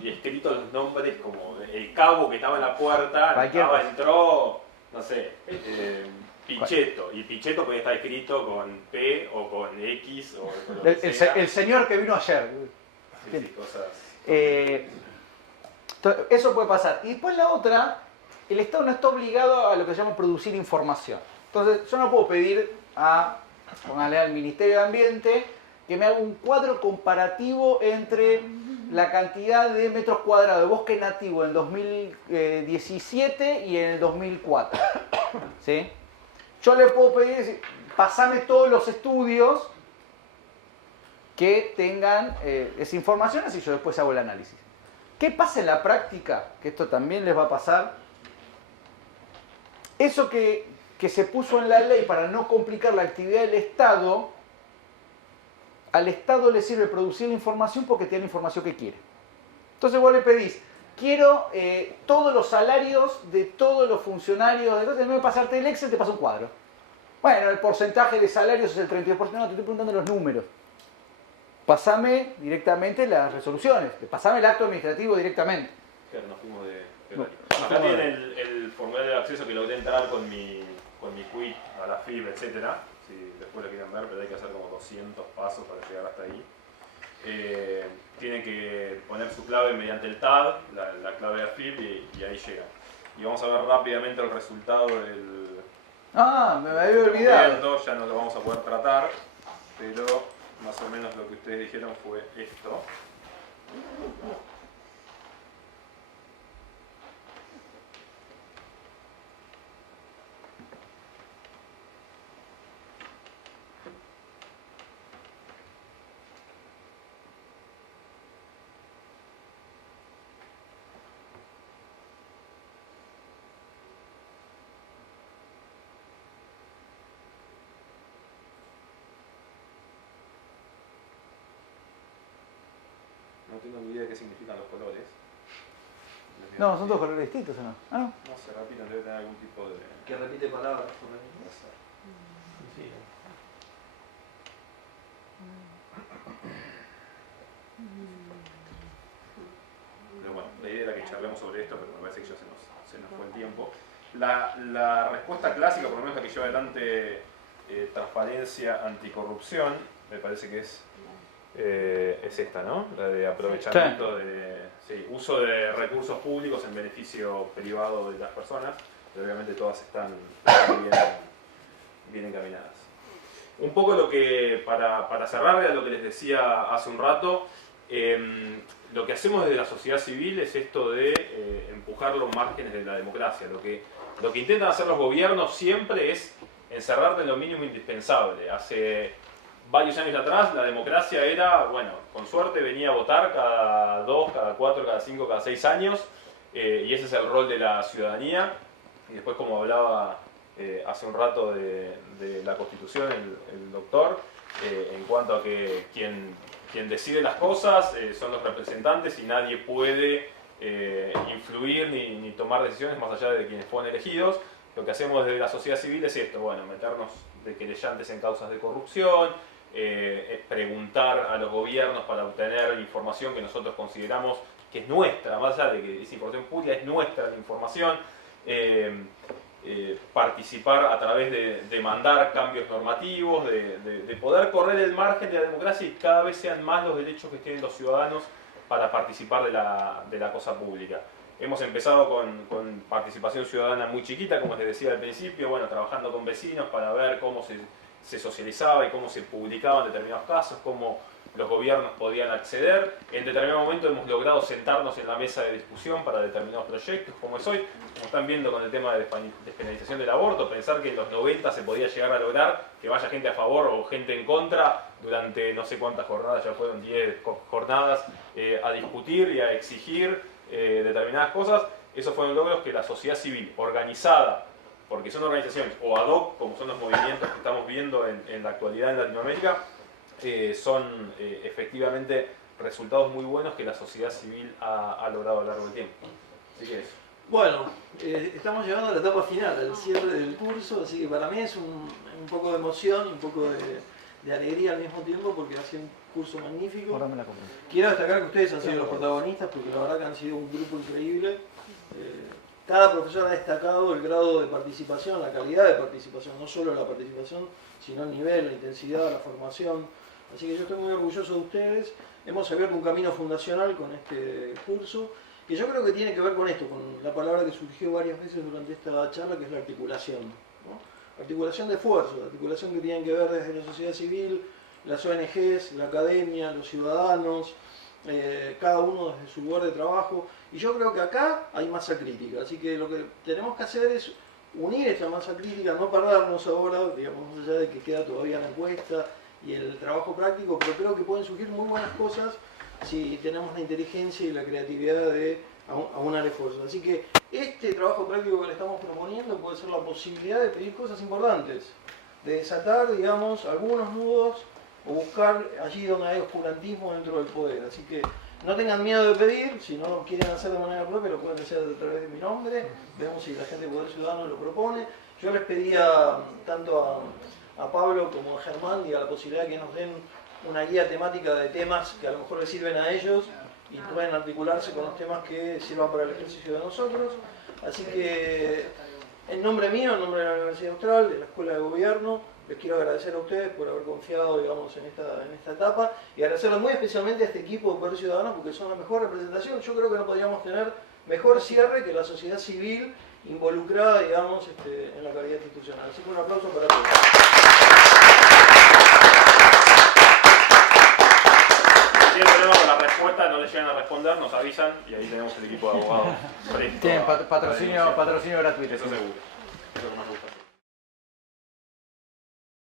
y escritos los nombres como el cabo que estaba en la puerta, entró, no sé, Pichetto, y Pichetto podía estar escrito con P o con X o con lo que sea. El señor que vino ayer. Sí, cosas. Eso puede pasar. Y después la otra, el Estado no está obligado a lo que se llama producir información. Entonces yo no puedo pedir póngale al Ministerio de Ambiente que me haga un cuadro comparativo entre la cantidad de metros cuadrados de bosque nativo en 2017 y en el 2004. ¿Sí? Yo le puedo pedir, pasame todos los estudios que tengan esa información, así yo después hago el análisis. ¿Qué pasa en la práctica? Que esto también les va a pasar. Eso que se puso en la ley para no complicar la actividad del Estado, al Estado le sirve producir la información porque tiene la información que quiere. Entonces vos le pedís, quiero todos los salarios de todos los funcionarios, entonces en vez de pasarte el Excel te pasa un cuadro. Bueno, el porcentaje de salarios es el 32%, no, te estoy preguntando los números. Pasame directamente las resoluciones, pasame el acto administrativo directamente. Claro, nos fuimos de... Acá tienen el formulario de acceso que logré entrar con mi quit a la FIB, etcétera. Si después lo quieren ver, pero hay que hacer como 200 pasos para llegar hasta ahí. Tienen que poner su clave mediante el TAD, la clave de AFIP, y ahí llegan. Y vamos a ver rápidamente el resultado del... me había olvidado. Ya no lo vamos a poder tratar, pero más o menos lo que ustedes dijeron fue esto. No tengo ni idea de qué significan los colores. No, son dos colores distintos, ¿o no? No. No se repiten, debe tener algún tipo de... Que repite palabras. Sí. Pero bueno, la idea era que charlemos sobre esto, pero me parece que ya se nos fue el tiempo. La respuesta clásica, por lo menos la que lleva adelante Transparencia Anticorrupción, me parece que es esta, ¿no? La de aprovechamiento uso de recursos públicos en beneficio privado de las personas, pero obviamente todas están bien encaminadas. Un poco lo que, para cerrar, era lo que les decía hace un rato, lo que hacemos desde la sociedad civil es esto de empujar los márgenes de la democracia. Lo que intentan hacer los gobiernos siempre es encerrarte en lo mínimo indispensable. Hace varios años atrás la democracia era, bueno, con suerte venía a votar cada 2, cada 4, cada 5, cada 6 años, y ese es el rol de la ciudadanía. Y después, como hablaba hace un rato de la Constitución el doctor, en cuanto a que quien decide las cosas son los representantes y nadie puede influir ni tomar decisiones más allá de quienes fueron elegidos. Lo que hacemos desde la sociedad civil es esto, bueno, meternos de querellantes en causas de corrupción, preguntar a los gobiernos para obtener información que nosotros consideramos que es nuestra, más allá de que es información pública, es nuestra la información, participar a través de demandar cambios normativos, de poder correr el margen de la democracia y cada vez sean más los derechos que tienen los ciudadanos para participar de la cosa pública. Hemos empezado con participación ciudadana muy chiquita, como les decía al principio, bueno, trabajando con vecinos para ver cómo se socializaba y cómo se publicaban determinados casos, cómo los gobiernos podían acceder. En determinado momento hemos logrado sentarnos en la mesa de discusión para determinados proyectos, como es hoy, como están viendo con el tema de despenalización del aborto, pensar que en los 90 se podía llegar a lograr que vaya gente a favor o gente en contra durante no sé cuántas jornadas, ya fueron 10 jornadas, a discutir y a exigir determinadas cosas. Esos fueron logros que la sociedad civil organizada, porque son organizaciones o ad hoc, como son los movimientos que estamos viendo en la actualidad en Latinoamérica, son efectivamente resultados muy buenos que la sociedad civil ha logrado a lo largo del tiempo. Así que eso. Bueno, estamos llegando a la etapa final, al cierre del curso, así que para mí es un poco de emoción y un poco de alegría al mismo tiempo porque ha sido un curso magnífico. Quiero destacar que ustedes han sido los protagonistas porque la verdad que han sido un grupo increíble. Cada profesor ha destacado el grado de participación, la calidad de participación, no solo la participación, sino el nivel, la intensidad, la formación. Así que yo estoy muy orgulloso de ustedes. Hemos abierto un camino fundacional con este curso, que yo creo que tiene que ver con esto, con la palabra que surgió varias veces durante esta charla, que es la articulación, ¿no? Articulación de esfuerzos, articulación que tienen que ver desde la sociedad civil, las ONGs, la academia, los ciudadanos, cada uno desde su lugar de trabajo. Y yo creo que acá hay masa crítica, así que lo que tenemos que hacer es unir esta masa crítica, no perdernos ahora, digamos, más allá de que queda todavía la encuesta y el trabajo práctico, pero creo que pueden surgir muy buenas cosas si tenemos la inteligencia y la creatividad de aunar esfuerzos. Así que este trabajo práctico que le estamos proponiendo puede ser la posibilidad de pedir cosas importantes, de desatar, digamos, algunos nudos o buscar allí donde hay oscurantismo dentro del poder. Así que no tengan miedo de pedir, si no lo quieren hacer de manera propia, lo pueden hacer a través de mi nombre, vemos si la gente de Poder Ciudadano lo propone. Yo les pedía tanto a Pablo como a Germán, diga, la posibilidad de que nos den una guía temática de temas que a lo mejor les sirven a ellos y pueden articularse con los temas que sirvan para el ejercicio de nosotros. Así que, en nombre mío, en nombre de la Universidad Austral, de la Escuela de Gobierno, les quiero agradecer a ustedes por haber confiado, digamos, en esta etapa y agradecerles muy especialmente a este equipo de Poder Ciudadano porque son la mejor representación. Yo creo que no podríamos tener mejor cierre que la sociedad civil involucrada, digamos, en la calidad institucional. Así que un aplauso para todos. Si tienen problema con la respuesta, no les llegan a responder, nos avisan y ahí tenemos el equipo de abogados. Tienen patrocinio gratuito. Eso seguro. Eso es lo que más gusta.